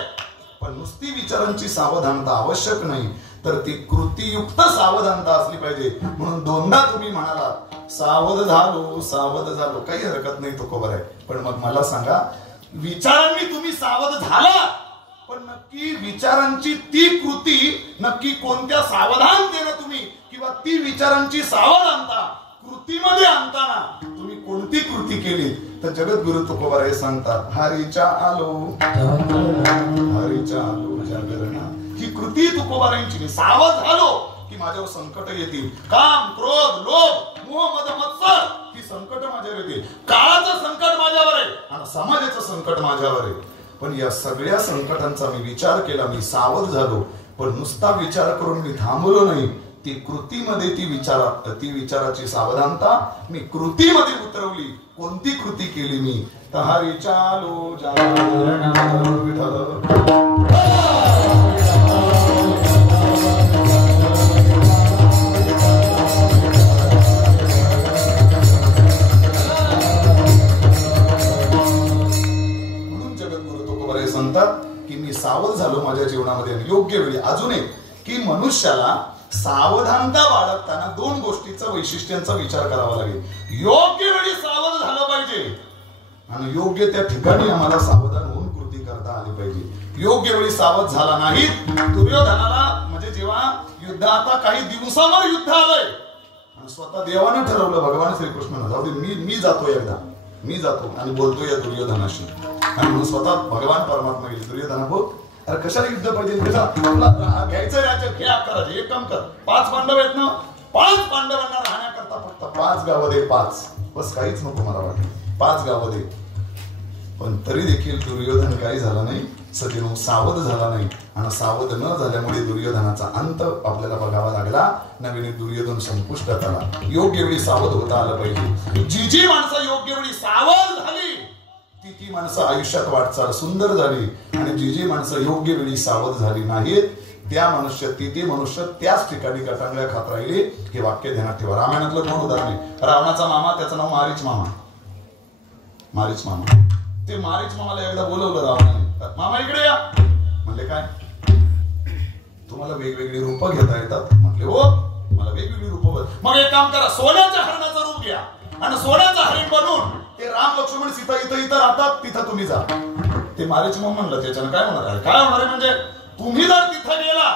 पण नुसती विचारांची सावधानता आवश्यक नाही, तर ती कृतीयुक्त सावधानता असली पाहिजे. म्हणून दोनदा तुम्ही म्हणाला सावध झालो, काही हरकत नाही तुकोबाराय. पण मग मला सांगा, विचारांनी तुम्ही सावध झाला, पण नक्की विचारांची ती कृती नक्की कोणत्या सावधानतेने तुम्ही, किंवा ती विचारांची सावधानता कृतीमध्ये आणताना तुम्ही कोणती कृती केली? तर जगद्गुरु तुकोबार हे सांगतात, हरीच्या आलो जागरणा. ही कृती तुकोबारांची. सावध झालो की माझ्यावर संकट येतील, काम, क्रोध, लोभ, मोह, मद, मत्सर, ही संकट माझ्यावर येतील. काळाचं संकट माझ्यावर आहे आणि समाजाचं संकट माझ्यावर आहे. पण या सगळ्या संकटांचा मी विचार केला, मी सावध झालो. पण नुसता विचार करून मी थांबलो नाही, ती कृतीमध्ये ती विचाराची सावधानता मी कृतीमध्ये उतरवली. कोणती कृती केली मी? तहारीच्या आलो जागरणा विठ्ठल. सांगतात की मी सावध झालो माझ्या जीवनामध्ये योग्य वेळी. अजून एक की मनुष्याला सावधानता बाळगताना दोन गोष्टीचा वैशिष्ट्यांचा विचार करावा लागेल. योग्य वेळी सावध झालं पाहिजे आणि योग्य त्या ठिकाणी आम्हाला सावधान होऊन कृती करता आली पाहिजे. योग्य वेळी सावध झाला नाही. दुर्योधनाला म्हणजे जेव्हा युद्ध आता काही दिवसावर युद्ध आलंय आणि स्वतः देवानं ठरवलं, भगवान श्रीकृष्णानं, जाऊ दे मी जातो, एकदा मी जातो आणि बोलतो या दुर्योधनाशी. आणि म्हणून स्वतः भगवान परमात्मा गेले, दुर्योधना बोल, अरे कशाला युद्ध पाहिजे, तुला घ्यायचं राज्य घे, करायचं, एक काम कर, 5 पांडव आहेत ना, 5 पांडवांना राहण्याकरता फक्त 5 गावं दे, 5 बस, काहीच नको मला वाटतं, 5 गावं दे. पण तरी देखील दुर्योधन काही झाला नाही, सतीनो सावध झाला नाही. आणि सावध न झाल्यामुळे दुर्योधनाचा अंत आपल्याला बघावा लागला. नवीन दुर्योधन संपुष्टात आला. योग्य वेळी सावध होता आलं पाहिजे. जी माणसं योग्य वेळी सावध झाली ती माणसं आयुष्यात वाटचाल सुंदर झाली. आणि जी माणसं योग्य वेळी सावध झाली नाहीत त्या मनुष्य त्याच ठिकाणी गटांगळ्या खात राहिले. हे वाक्य ध्यानात ठेवा. रामायणातलं दोन उदाहरण आहे. रावणाचा मामा, त्याचं नाव मारीच मामा. ते मारीच मामाला एकदा बोलवलं रावणाने, मामा इकडे या. म्हणले काय, तुम्हाला वेगवेगळी रूप घेता येतात? म्हटले हो, मला वेगवेगळी रूप. मग एक काम करा, सोन्याच्या हरणाचं रूप घ्या आणि सोन्याचं हरिण बनून ते राम लक्ष्मण सीता इथं राहतात, तिथं तुम्ही जा. ते मारीच मामा म्हणलं, त्याच्यानं काय होणार आहे? काय होणार आहे म्हणजे तुम्ही जर तिथं गेला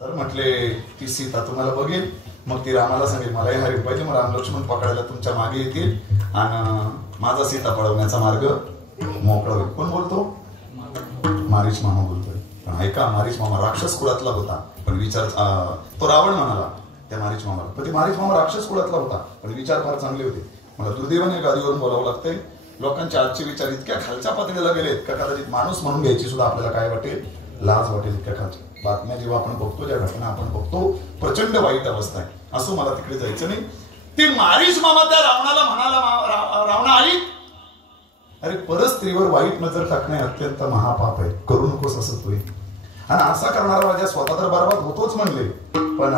तर म्हटले ती सीता तुम्हाला बघेल, मग ती रामाला सांगेल मला हे हरिण पाहिजे, मग राम लक्ष्मण पकडायला तुमच्या मागे येतील आणि माझा सीता पळवण्याचा मार्ग मोकळा होईल. कोण बोलतो? मारीच मामा बोलतोय. पण ऐका, मारीच मामा राक्षस कुळातला होता, पण विचार तो रावण म्हणाला त्या मारीच मामाला, पण ते मारीच मामा राक्षस कुळातला होता, पण विचार फार चांगले होते. मला दुर्दैवाने गादीवरून बोलावं लागतंय, लोकांचे आजचे विचार इतक्या खालच्या पातळीला गेलेत का कदाचित माणूस म्हणून घ्यायची सुद्धा आपल्याला काय वाटेल, लाज वाटेल. इतक्या खालच्या बातम्या जेव्हा आपण बघतो, ज्या घटना आपण बघतो, प्रचंड वाईट अवस्था आहे. असं मला तिकडे जायचं नाही. ते मारीच मामा त्या रावणाला म्हणाला, रावणा आई, अरे परस्त्रीवर वाईट नजर टाकणे अत्यंत महापाप आहे, करू नकोस असं तू. आणि असा करणारा राजा स्वतः तर बरबाद होतोच म्हणले, पण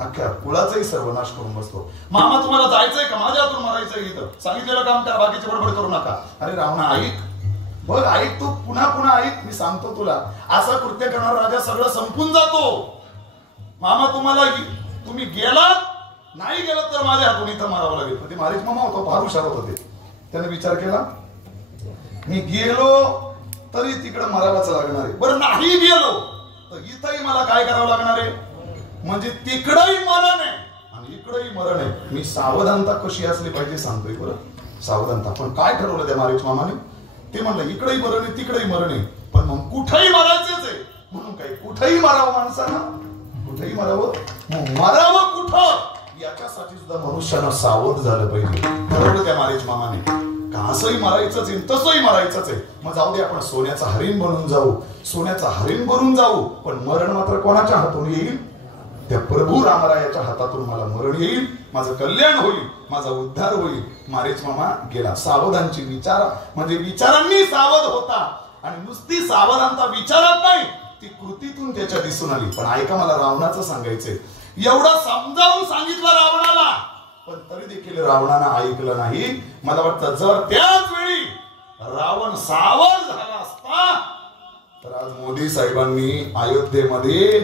अख्ख्या कुळाचाही सर्वनाश करून बसतो. मामा तुम्हाला जायचंय का, माझ्या हातून मरायचंय इथं, सांगितलेलं काम त्या बाकीची बडबड करू नका. अरे रावणा ऐक, बघ ऐक, तू पुन्हा पुन्हा ऐक, मी सांगतो तुला, असा कृत्य करणारा राजा सगळं संपून जातो. मामा तुम्ही गेलात, नाही गेलात तर माझ्या हातून इथं मारावं लागेल. पण ते मारीच मामा होतो, फार हुशार होत होते. त्याने विचार केला, मी गेलो तरी तिकडे मरावाच लागणार आहे, बरं नाही गेलो तर इथंही मला काय करावं लागणार आहे, म्हणजे तिकडही मरण आहे आणि इकडेही मरण आहे. मी सावधानता कशी असली पाहिजे सांगतोय बरं, सावधानता. पण काय ठरवलं त्या मारीच मामाने, ते म्हणलं इकडेही मरण आहे तिकडेही मरण आहे, पण मग कुठेही मरायचंच आहे. म्हणून काय, कुठेही मरावं माणसानं, कुठेही मरावं, मरावं कुठं याच्यासाठी सुद्धा मनुष्यानं सावध झालं पाहिजे. ठरवलं त्या मारीच मामाने, असंही मारायचंच आहे तसंही मारायचंच आहे. मग जाऊ दे, आपण सोन्याचा हरिण बनून जाऊ, सोन्याचा हरिण बनून जाऊ, पण मरण मात्र कोणाच्या हातून येईल, त्या प्रभू रामरायाच्या हातातून मला मरण येईल, माझं कल्याण होईल, माझा उद्धार होईल. मारीच मामा गेला. सावधानची विचार म्हणजे विचारांनी सावध होता, आणि नुसती सावधानता विचारात नाही, ती कृतीतून त्याच्या दिसून आली. पण ऐका, मला रावणाचं सांगायचंय, एवढं समजावून सांगितलं रावणाला, पण तरी देखील रावणानं ऐकलं नाही. मला वाटतं जर त्याच वेळी रावण सावध झाला असता तर आज मोदी साहेबांनी अयोध्येमध्ये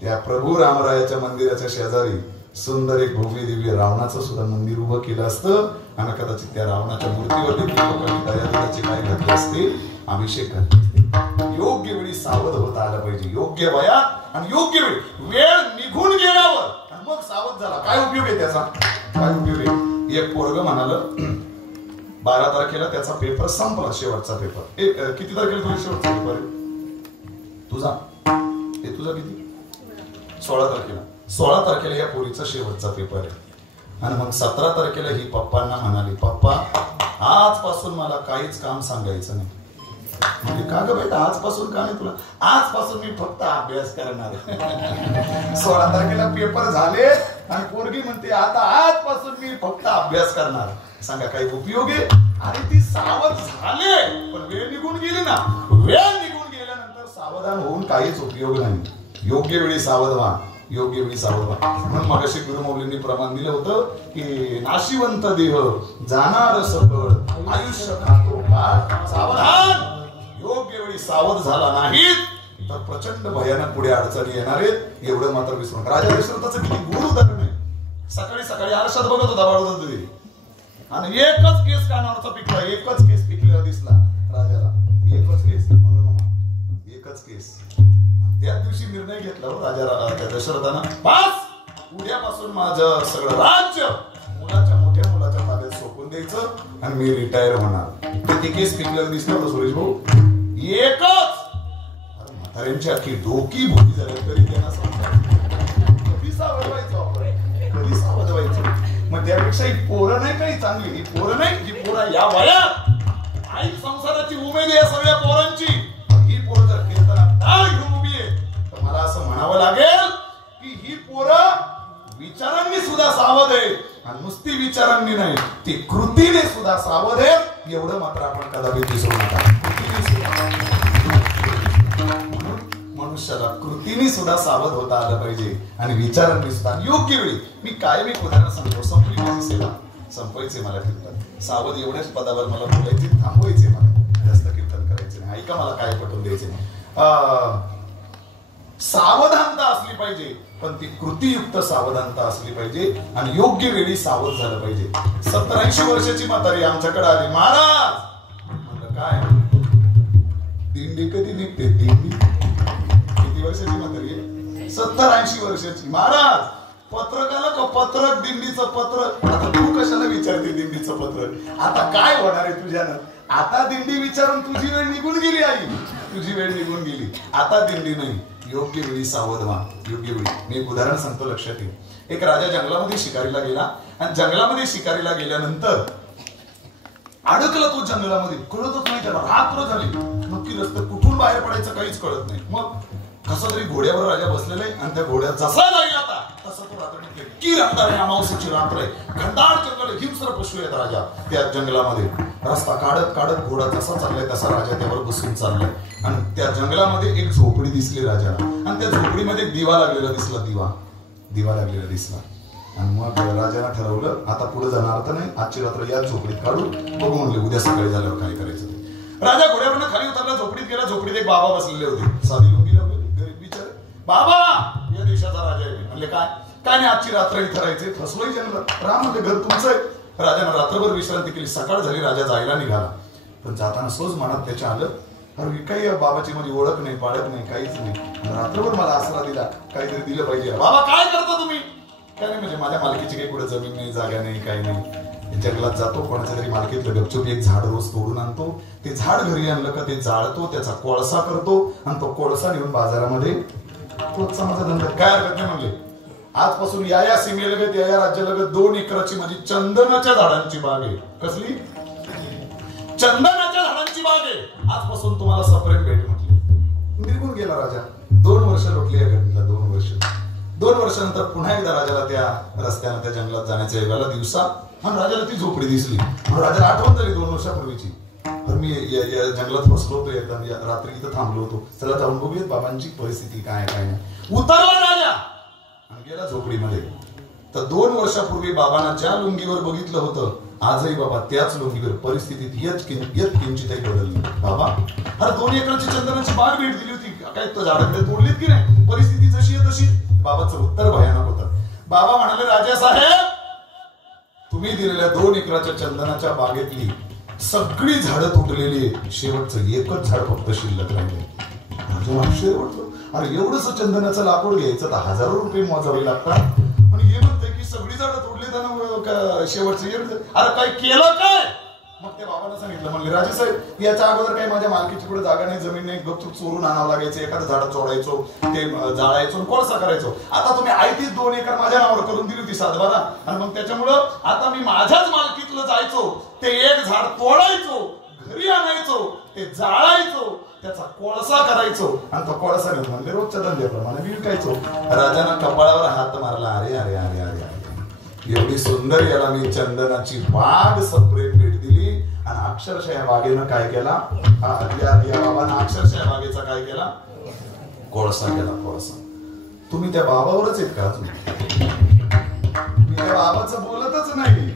त्या प्रभू रामरायाच्या मंदिराच्या शेजारी सुंदर एक भव्य दिव्य रावणाचं सुद्धा मंदिर उभं केलं असतं, आणि कदाचित त्या रावणाच्या मूर्तीवर देखील लोकांनी दयाचे काय घातले असते, अभिषेक घातले असते. योग्य वेळी सावध होता आलं पाहिजे, योग्य वयात आणि योग्य वेळी. वेळ निघून गेल्यावर मग सावध झाला, काय उपयोग आहे त्याचा, काय उपयोग आहे. एक पोरग म्हणाल 12 तारखेला त्याचा पेपर संपला, शेवटचा पेपर. किती तारखेला तुझा शेवटचा पेपर आहे तुझा, हे तुझा किती, 16 तारखेला. 16 तारखेला या पोरीचा शेवटचा पेपर आहे. आणि मग 17 तारखेला ही पप्पांना म्हणाली, पप्पा आजपासून मला काहीच काम सांगायचं नाही. म्हणजे का ग बेटा, आजपासून का नाही तुला, आजपासून मी फक्त अभ्यास करणार. 16 तारखेला पेपर झाले आणि पोरगी म्हणते आता आजपासून मी फक्त अभ्यास करणार. सांगा काही उपयोग आहे. आणि ती सावध झाले, पण वेळ निघून गेली ना. वेळ निघून गेल्यानंतर सावधान होऊन काहीच उपयोग नाही. योग्य वेळी सावध व्हा, योग्य वेळी सावध व्हा. म्हणून मगाशी गुरुमौलींनी प्रमाण दिलं होतं की नाशिवंत देह जाणार सकळ, आयुष्य खातो काळ सावधान. योग्य वेळी सावध झाला नाहीत तर प्रचंड भयानक पुढे अडचणी येणार आहेत, एवढं मात्र विसरू नका. राजा दशरथाचं किती गुण उदाहरण आहे. सकाळी सकाळी आरशात बघत होता बाळूदत्त आणि एकच केस कानावरचा पिकला, एकच केस पिकलेला दिसला राजाला, एकच केस, एकच केस. त्या दिवशी निर्णय घेतला राजा दशरथानं, बस उद्यापासून माझं सगळं राज्य मोठ्या मुलाच्या ताब्यात सोपून द्यायचं आणि मी रिटायर होणार. किती केस पिकलेलं दिसलं होतं सुरेश भाऊ, एकच. म्हाताऱ्यांची अख्खी डोकी भोगी झाली तरी त्यांना कधी सावध व्हायचं आपण, कधी सावध व्हायचं. मग त्यापेक्षा ही पोरं नाही काही चांगली, ही पोरं नाही जी पोरं या वयात आई संसाराची उमेद आहे सगळ्या पोरांची. ही पोरं जर कीर्तनात टाळ घेऊन उभी आहे तर मला असं म्हणावं लागेल की ही पोरं विचारांनी सुद्धा सावध आहे, आणि नुसती विचारांनी नाही, ती कृतीने सुद्धा सावध आहे. एवढं मात्र आपण कदापि विसरू नका. मनुष्याला कृतीने सुद्धा सावध होता आलं पाहिजे आणि विचारांनी सुद्धा योग्य वेळी. मी कायम एक उदाहरण सांगतो, संपली माझी सेवा, संपवायचे मला कीर्तन. सावध एवढ्याच पदावर मला बोलायचे, थांबवायचे, मला जास्त कीर्तन करायचे नाही. ऐका, मला काय पटवून द्यायचे नाही. सावधानता असली पाहिजे, पण ती कृतीयुक्त सावधानता असली पाहिजे आणि योग्य वेळी सावध झालं पाहिजे. 70-80 वर्षाची म्हातारी आमच्याकडे आली, महाराज म्हणलं काय दिंडी कधी निघते, दिंडी किती वर्षाची म्हातारी आहे, 70-80 वर्षाची. महाराज पत्रकाला का पत्रक, दिंडीचं पत्र. आता तू कशाला विचारते दिंडीचं पत्र, आता काय होणार आहे तुझ्यानं, आता दिंडी विचारून तुझी वेळ निघून गेली आई. तुझी वेळ निघून गेली, आता दिंडी नाही. योग्य वेळी सावध व्हा. योग्य वेळी. मी एक उदाहरण सांगतो, लक्षात ठेव. एक राजा जंगलामध्ये शिकारीला गेला आणि जंगलामध्ये शिकारीला गेल्यानंतर अडकला तो जंगलामध्ये. कळतच नाही त्याला, रात्र झाली, नक्की रस्ते कुठून बाहेर पडायचं काहीच कळत नाही. मग कसा तरी घोड्यावर राजा बसलेला आहे आणि त्या घोड्यात जसा जाईल आता तसा तो रात्र की रात्र आहे, अमावस्येची रात्र आहे, घनदाट जंगल, हिंस्र पशु आहेत राजा त्या जंगलामध्ये. रस्ता काढत काढत घोडा जसा चाललाय तसा राजा त्यावर बसून चाललाय. आणि त्या जंगलामध्ये एक झोपडी दिसली राजाला आणि त्या झोपडीमध्ये एक दिवा लागलेला दिसला. दिवा लागलेला दिसला. आणि मग राजाने ठरवलं आता पुढे जाणार तर नाही, आजची रात्र याच झोपडीत काढू, बघू म्हणले उद्या सकाळी झाल्यावर काय करायचं ते. राजा घोड्यावरनं खाली उतरला, झोपडीत गेला. झोपडीत एक बाबा बसलेले होते, साधी लुंगी लावलेली, गरीब बिचारे. बाबा, या देशाचा राजा आहे. म्हणले काय काय नाही, आजची रात्र इथं राहायचे, फसलोय जंगलात. राम म्हणले घर तुमचं आहे. राजाने रात्रभर विश्रांती केली. सकाळ झाली, राजा जायला निघाला. पण जाताना सहज मनात त्याच्या आलं, अरे काही बाबाची माझी ओळख नाही, पाळख नाही, काहीच नाही, रात्रभर मला आसरा दिला, काहीतरी दिलं पाहिजे. बाबा काय करता तुम्ही? काय नाही, म्हणजे माझ्या मालकीची काही पुढे जमीन नाही, जागा नाही, काही नाही. जंगलात जातो, कोणाच्या तरी मालकीतलं गपचूप एक झाड रोज तोडून आणतो. ते झाड घरी आणलं का ते जाळतो, त्याचा कोळसा करतो आणि तो कोळसा नेऊन बाजारामध्ये तोच माझा धंदा. काय हरकत नाही म्हणले. आजपासून या सीमेलगत या राज्यालगत 2 एकराची माझी चंदनाच्या झाडांची बाग आहे. कसली? चंदनाच्या झाडांची बाग आहे. आजपासून तुम्हाला सपरेट भेट म्हटली. निघून गेला राजा. 2 वर्ष लोटली या घटनेला. 2 वर्ष. 2 वर्षानंतर पुन्हा एकदा राजाला त्या रस्त्यानं त्या जंगलात जाण्याच्या वेळेला दिवसा आणि राजाला ती झोपडी दिसली. राजाला आठवण झाली 2 वर्षापूर्वीची. तर मी या जंगलात बसलो होतो, एकदम रात्री इथं थांबलो होतो, चला जाऊन बघूयात बाबांची परिस्थिती काय काय नाही. उतरला राजा आणि गेला झोपडीमध्ये. तर 2 वर्षापूर्वी बाबांना ज्या लुंगीवर बघितलं होतं, आजही बाबा त्याच लुंगीवर परिस्थितीत किंचितही बदलली. बाबा अरे 2 एकराची चंदनाची बाग भेट दिली होती, काय तो झाडाकडे तोडलीत की नाही, परिस्थिती जशी आहे तशी. बाबाचं उत्तर भयानक होतं. बाबा म्हणाले, राजा साहेब तुम्ही दिलेल्या 2 एकराच्या चंदनाच्या बागेतली सगळी झाडं तुटलेली, शेवटचं एकच झाड फक्त शिल्लक राहिले. अरे एवढंच चंदनाचं लाकूड घ्यायचं तर हजारो रुपये मोजावे लागतात आणि हे म्हणते की सगळी झाडं तोडली तर शेवटचं एक. अरे काय केलं काय? मग त्या बाबांना सांगितलं, म्हणले राजे साहेब याच्या अगोदर काही माझ्या मालकीची पुढे जागा नाही, जमीन नाही, गपचूप चोरून आणावं लागायचं, एखादं झाड चोडायचो, ते जाळायचो, कोळसा करायचो. आता तुम्ही आयतीच 2 एकर माझ्या नावावर करून दिली होती सातबारा आणि मग त्याच्यामुळं आता मी माझ्याच मालकीतलं जायचो, ते एक झाड तोडायचो, घरी आणायचो, ते जाळायचो, त्याचा कोळसा करायचो आणि तो कोळसा घेऊन म्हणजे रोजच्या धंद्याप्रमाणे विकायचो. राजानं कपाळावर हात मारला. अरे अरे अरे अरे अरे एवढी सुंदर याला मी चंदनाची बाग सपरेट भेट दिली आणि अक्षरशः या बागेनं काय केला, या बाबांना अक्षरशः या बागेचा काय केला, कोळसा केला. कोळसा. तुम्ही त्या बाबावरच आहेत का? मी त्या बाबाचं बोलतच नाही,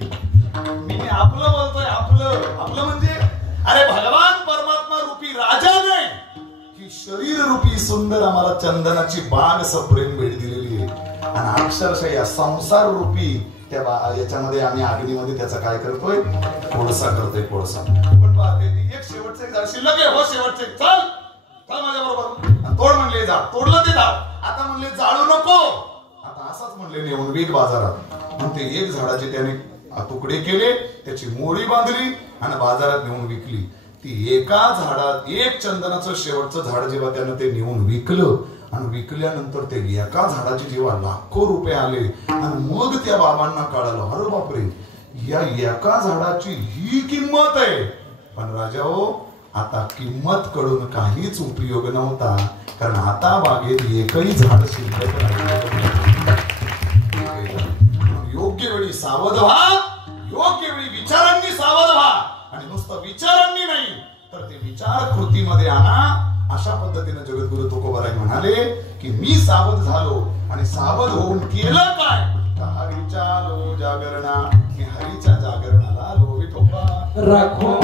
मी आपलं बोलतोय. आपलं म्हणजे अरे भगवान परमात्मा रूपी राजा नाही की शरीर रूपी सुंदर आम्हाला चंदनाची बाग सप्रेम भेट दिलेली आहे आणि अक्षरशः या संसार रूपी त्या याच्यामध्ये आम्ही अग्नीमध्ये त्याचा काय करतोय, कोळसा करतोय. कोळसा. पण एक शेवटचं एक झाड शिल्लक आहे. हो शेवटचे चल चल माझ्या बरोबर. तोड म्हणले झाड, तोडलं ते झाड. आता म्हणले जाळू नको, आता असंच म्हणले नेऊन विक बाजारात. मग ते एक झाडाचे त्याने तुकडे केले, त्याची मोळी बांधली आणि बाजारात नेऊन विकली. ती एका झाडात एक चंदनाचं शेवटचं झाड जेव्हा त्यानं ते नेऊन विकलं आणि विकल्यानंतर ते एका झाडाचे जेव्हा लाखो रुपये आले आणि मग त्या बाबांना कळालं, अरे बापरे या एका झाडाची ही किंमत आहे. पण राजा हो आता किंमत कळून काहीच उपयोग नव्हता, कारण आता बागेत एकही झाड शिल्लक नाही. योग्य वेळी सावध व्हा, योग्य वेळी विचारांनी सावध व्हा आणि नुसतं विचारांनी नाही तर ते विचार कृतीमध्ये आणा. अशा पद्धतीने जगद्गुरु तुकोबाराय म्हणाले की मी सावध झालो आणि सावध होऊन केलं काय, हरीच्या लो जागरणा, मी हरीच्या जागरणाला लो विठोबा राखो.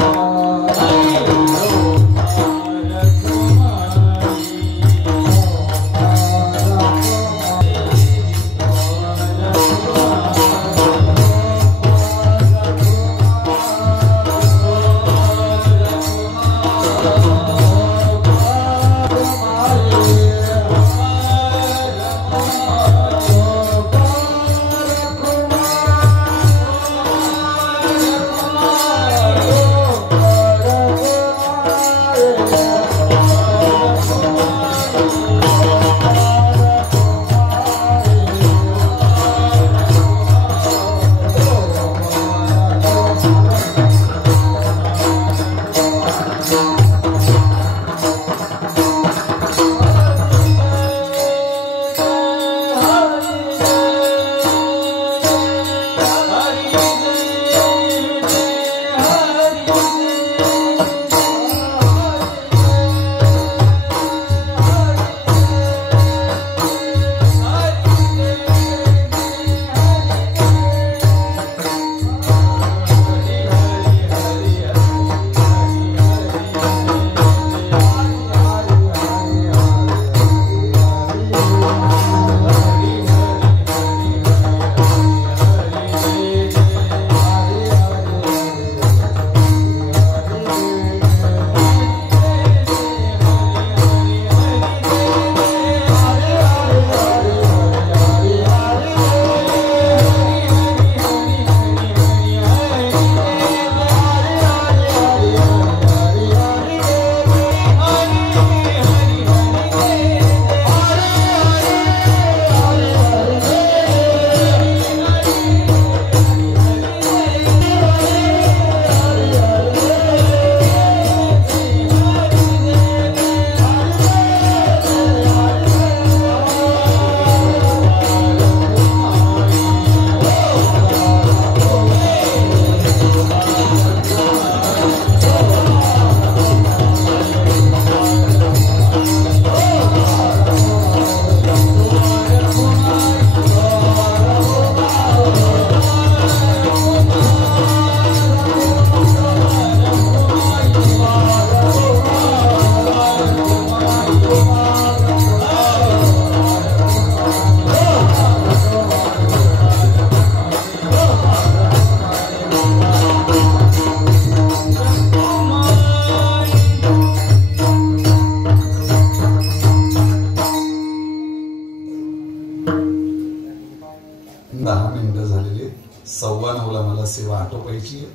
10 मिनिटं झालेली, 9:15 मला सेवा आटोपायची आहे.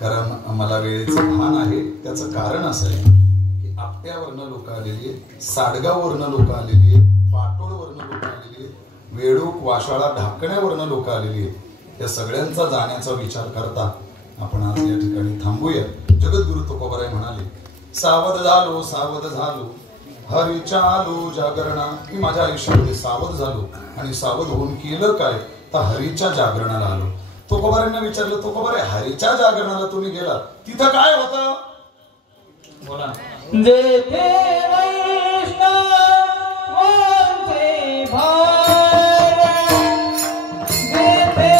कारण मला वेळेचं भान आहे. त्याचं कारण असं आहे की आपट्यावरनं लोक आलेली आहेत, साडगाववरनं लोक आलेली आहेत, पाटोळवरनं लोक आलेली आहेत, वेळूक वाशाळा ढाकण्यावरनं लोक आलेली आहेत. या सगळ्यांचा जाण्याचा विचार करता आपण आज या ठिकाणी थांबूया. जगद्गुरु तुकोबाराय म्हणाले, सावध झालो हरीच्या आलो जागरणा. मी माझ्या आयुष्यामध्ये सावध झालो आणि सावध होऊन केलं काय तर हरीच्या जागरणाला आलो. तुकोबारांना विचारलं, तुकोबारे हरीच्या जागरणाला तुम्ही गेला तिथं काय होतं? बोला. जेथे वैष्णवांचे भार, जेथे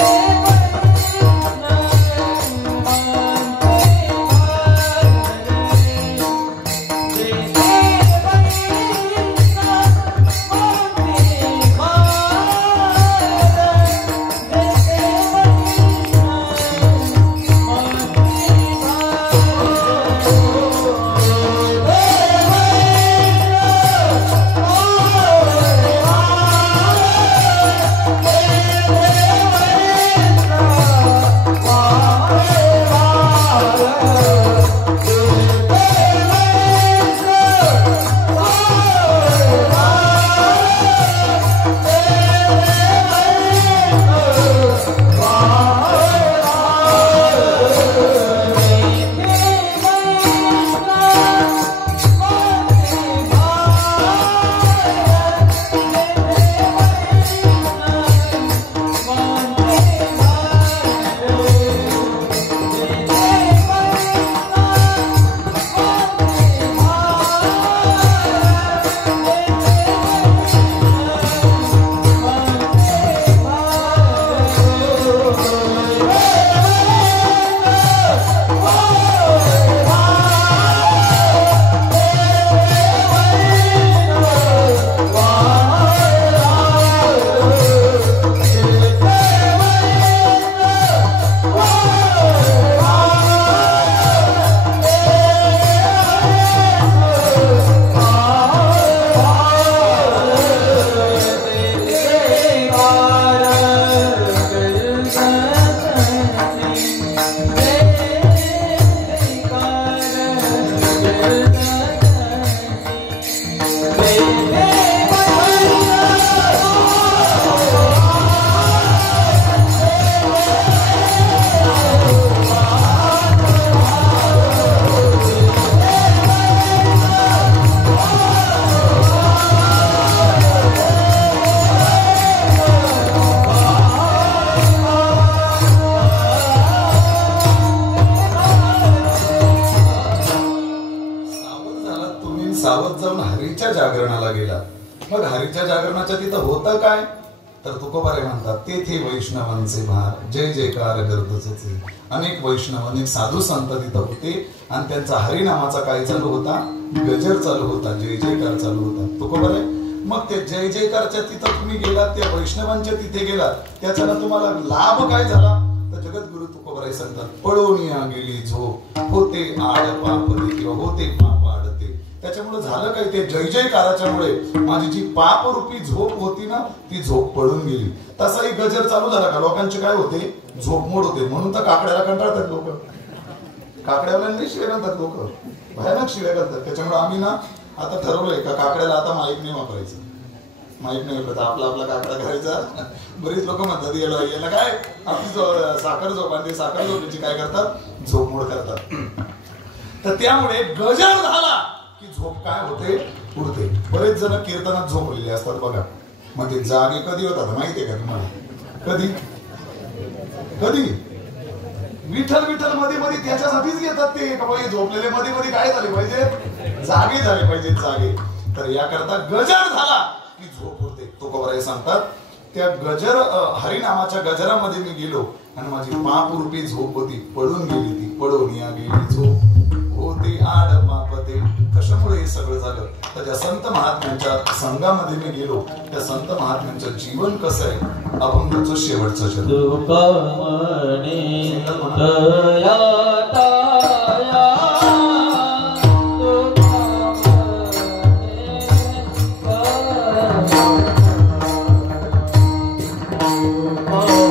सावध जाऊन हरीच्या जागरणाला गेला. मग हरीच्या जागरणाच्या तिथं होतं काय तर तुकोबारे म्हणतात, तेथे वैष्णवांचे भार, जय जयकार गर्दचे. अनेक वैष्णव, अनेक साधू संत तिथं होते आणि त्यांचा हरिनामाचा काय चालू होता? गजर चालू होता, जय जयकार चालू होता. तुकोबारे मग ते जय जयकारच्या तिथं तुम्ही गेलात, त्या वैष्णवांच्या तिथे गेलात, त्याच्यानं तुम्हाला लाभ काय झाला तर जगद्गुरु तुकोबाराय सांगतात, पळून या गेली झोप, होते आड पापदे किंवा होते पाप आडते. त्याच्यामुळे झालं काय, ते जय जयकाराच्यामुळे माझी जी पापरूपी झोप होती ना ती झोप पळून गेली. तसाही गजर चालू झाला का लोकांचे काय होते, झोपमोड होते. म्हणून तर काकड्याला कंटाळतात लोक, काकड्यावाल्यांनी शिव्या घालतात लोक, भयानक शिव्या घालतात. त्याच्यामुळे आम्ही ना आता ठरवलंय का काकड्याला आता माईक नाही वापरायचं, माईक नाही वापरायचं, आपला आपला काकडा करायचा. बरीच लोक म्हणतात याला काय आपली साखर झोप आणि साखर झोपीची काय करतात, झोपमोड करतात. तर त्यामुळे गजर झाला की झोप काय होते, उडते. बरेच जण कीर्तनात झोपलेले असतात बघा. मग ते जागे कधी होतात माहितीये का तुम्हाला? कधी कधी विठ्ठल विठ्ठल मध्ये मध्ये त्याच्यासाठीच घेतात ते, का बाई झोपलेले मध्ये मध्ये काय झाले पाहिजे, जागे झाले पाहिजे, जागे. तर याकरता गजर झाला की झोप होते. तुकोबाराय सांगतात, त्या गजर हरिनामाच्या गजरामध्ये मी गेलो आणि माझी पापरूपी झोप होती, पळून गेली ती, पळून या गेली झोप, होते आड पापते. कशामुळे हे सगळं झालं तर त्या संत महात्म्यांच्या संघामध्ये मी गेलो. त्या संत महात्म्यांचं जीवन कसं आहे, अभंगाचं शेवटचं चरण. Oh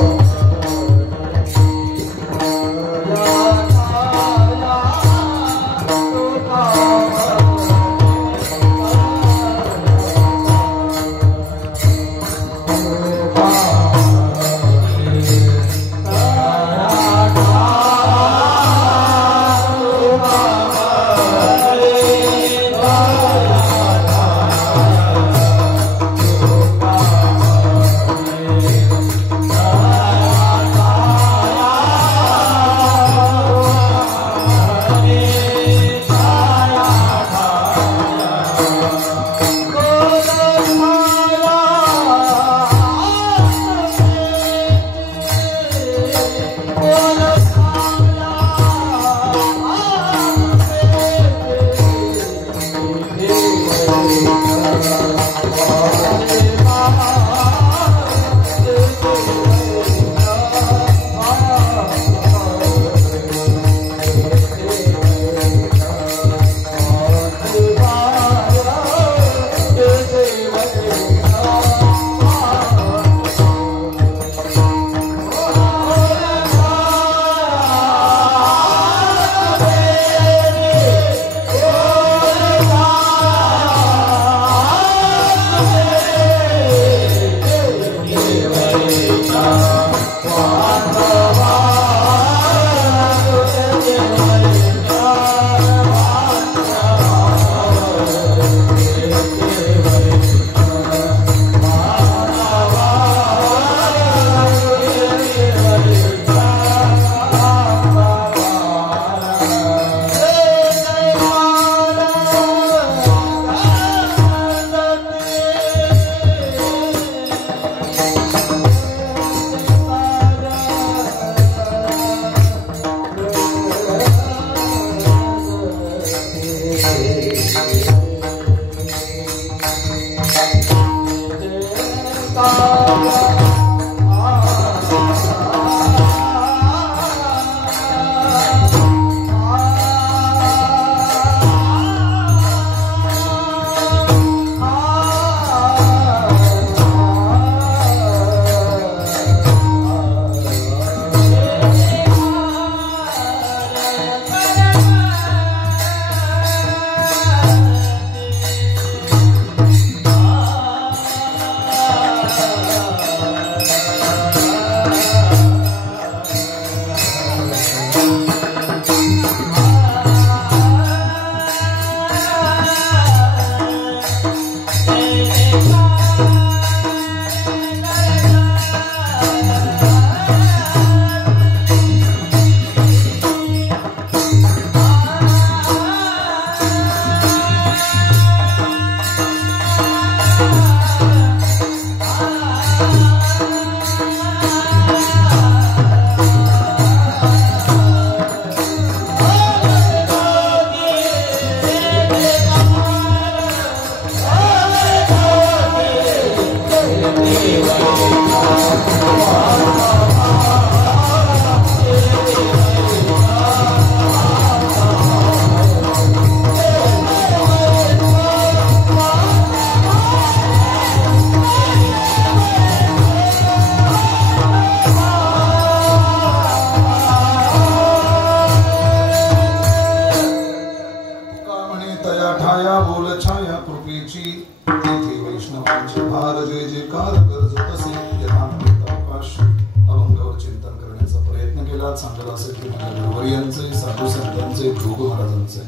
सांगत असेल की माझ्या गुरुवर्यांचे साधू संतांचे भोग महाराजांचे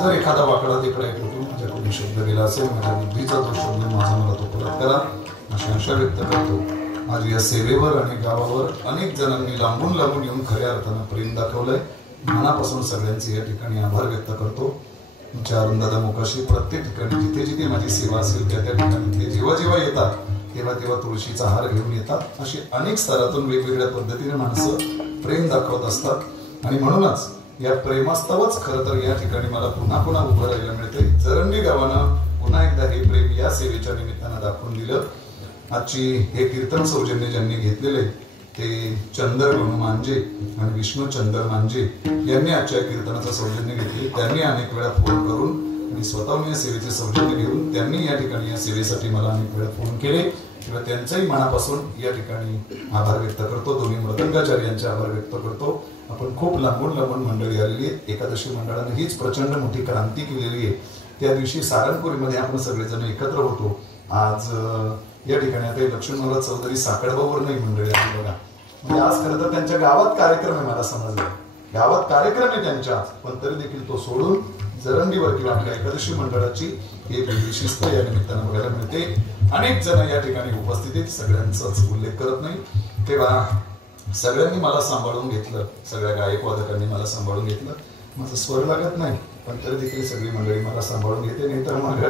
जर एखादा वाकडा तिकडे ऐकतो माझ्याकडून शब्द गेला असेल माझ्या बुद्धीचा दोष शोधून माझा मला तो परत करा अशी आशा व्यक्त करतो. माझी या सेवेवर आणि गावावर अनेक जणांनी लांबून लांबून येऊन खऱ्या अर्थानं प्रेम दाखवलंय. मनापासून सगळ्यांचे या ठिकाणी आभार व्यक्त करतो. तुमच्या अरुणदादा मोकाशी प्रत्येक ठिकाणी जिथे जिथे माझी सेवा असेल त्या त्या ठिकाणी ते जेव्हा जेव्हा येतात तेव्हा तेव्हा तुळशीचा हार घेऊन येतात. अशी अनेक स्तरातून वेगवेगळ्या पद्धतीने माणसं प्रेम दाखवत असतात आणि म्हणूनच या प्रेमास्तवच खरं तर या ठिकाणी मला पुन्हा पुन्हा उभं राहायला मिळते. जरंगी गावानं पुन्हा एकदा हे प्रेम या सेवेच्या निमित्तानं दाखवून दिलं. आजची हे कीर्तन सौजन्य ज्यांनी घेतलेले ते चंदर गणू मांजे आणि विष्णू चंदर मांजे यांनी आजच्या कीर्तनाचं सौजन्य घेतले. त्यांनी अनेक वेळा फोन करून आणि स्वतःहून या सेवेचे सौजन्य घेऊन त्यांनी या ठिकाणी या सेवेसाठी मला अनेक वेळा फोन केले किंवा त्यांचाही मनापासून या ठिकाणी आभार व्यक्त करतो. दोन्ही मृदंगाचार्यांचे आभार व्यक्त करतो. आपण खूप लांबून लांबून मंडळी आलेली आहेत. एकादशी मंडळाने हीच प्रचंड मोठी क्रांती केलेली आहे. त्या दिवशी सारंगपुरीमध्ये आपण सगळेजण एकत्र होतो. आज या ठिकाणी आता लक्ष्मणराव चौधरी साकडबावर नाही मंडळी आली बघा. म्हणजे आज खरं तर त्यांच्या गावात कार्यक्रम आहे. मला समजलं गावात कार्यक्रम आहे त्यांच्या, पण तरी देखील तो सोडून जरंगीवर किंवा आपल्या एकादशी मंडळाची एक वेगळी शिस्त या निमित्तानं बघायला मिळते. अनेक जण या ठिकाणी उपस्थित आहेत. सगळ्यांचाच उल्लेख करत नाही. तेव्हा सगळ्यांनी मला सांभाळून घेतलं. सगळ्या गायक वादकांनी मला सांभाळून घेतलं. माझं स्वर लागत नाही पण तरी देखील सगळी मंडळी मला सांभाळून घेते. नाही तर मग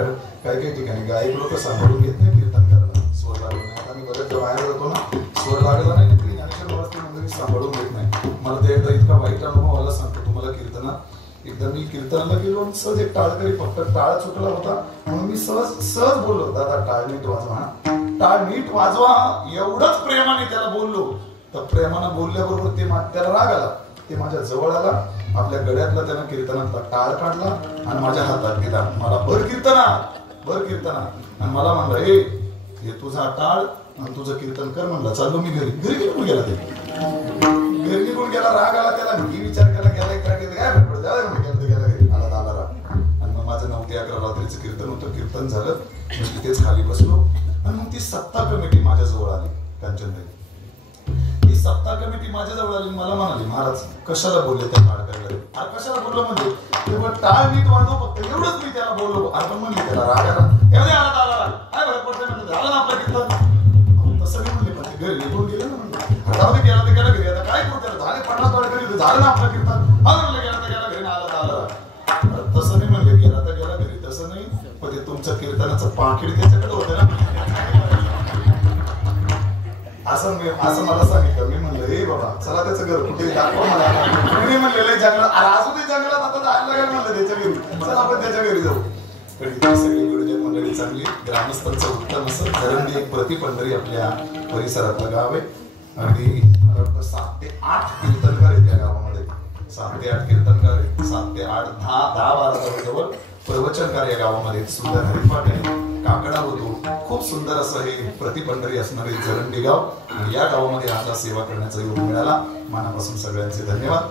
काही काही ठिकाणी गायक लोक सांभाळून घेत नाही कीर्तन करताना. स्वर लागत नाही. आता मी बऱ्याच बाहेर जातो ना, स्वर लागला नाही तरी ज्ञानेश्वर महाराज मंडळी सांभाळून घेत नाही. मला ते एकदा इतका वाईट अनुभव आला सांगतो तुम्हाला कीर्तनात. एकदा मी कीर्तनाला गेलो आणि सहज एक टाळकरी फक्त टाळ चुकला होता म्हणून मी सहज बोललो, दादा टाळ नीट वाजवा, टाळ नीट वाजवा. एवढंच प्रेमाने त्याला बोललो. तर प्रेमानं बोलल्याबरोबर त्याला राग आला. ते माझ्या जवळ आला, आपल्या गळ्यातला त्यानं कीर्तनातला टाळ काढला आणि माझ्या हातात दिला. मला भर कीर्तना आणि मला म्हणलं हे तुझा टाळ आणि तुझं कीर्तन कर म्हणलं. चाललो मी घरी निघून गेला. ते घरी निघून गेला. राग आला त्याला. मी विचार केला गेला काय गेला घरी आला आणि मग माझं 9 ते 11 रात्रीचं कीर्तन होतं. कीर्तन झालं. तिथेच खाली बसलो आणि मग ती सत्ता कमिटी माझ्या जवळ आली. कांचनबाई ही सत्ता कमिटी माझ्या जवळ आली. मला म्हणाली महाराज कशाला बोलले त्या टाळ करायला. कशाला बोललो म्हणजे तेव्हा टाळ नीट वाजव फक्त एवढंच मी त्याला बोललो. आपण म्हणली त्याला राग आला काय बरं पडतं म्हणलं झालं ना आपलं कीर्तन. तसं नाही म्हणले पण ते घरी निघून गेले ना. म्हणलं आता गेला तर गेला घरी. आता काय करतो झाले 50 टाळ घरी झालं ना आपलं कीर्तन. म्हणलं गेला तर गेला घरी आला. तसं नाही म्हणले गेला तर गेला घरी. तसं नाही पण ते तुमचं कीर्तनाचं पाकिट त्याच्याकडे होतं ना. असं मला सांगितलं. मी म्हणलं हे बाबा चला त्याचं घर कुठे दाखवा मला. मी म्हणलेलं जंगलात असू दे. जंगलात आता जायला लागेल म्हणलं त्याच्या घरी. चला आपण त्याच्या घरी जाऊ. इतकी सगळी गुरुजन मंडळी चांगली, ग्रामस्थांचं उत्तम असं झरंडी एक प्रतिपंढरी आपल्या परिसरातलं गाव आहे. अगदी 7 ते 8 कीर्तनकार आहेत या गावामध्ये. 7 ते 8 कीर्तनकार आहेत. 7 ते 8 10-12 जवळ प्रवचनकार या गावामध्ये. सुंदर हरिपाठ आहे, काकडा होतो. खूप सुंदर असं हे प्रतिपंढरी असणारे झरंडी गाव. आणि या गावामध्ये आता सेवा करण्याचा योग मिळाला. मनापासून सगळ्यांचे धन्यवाद.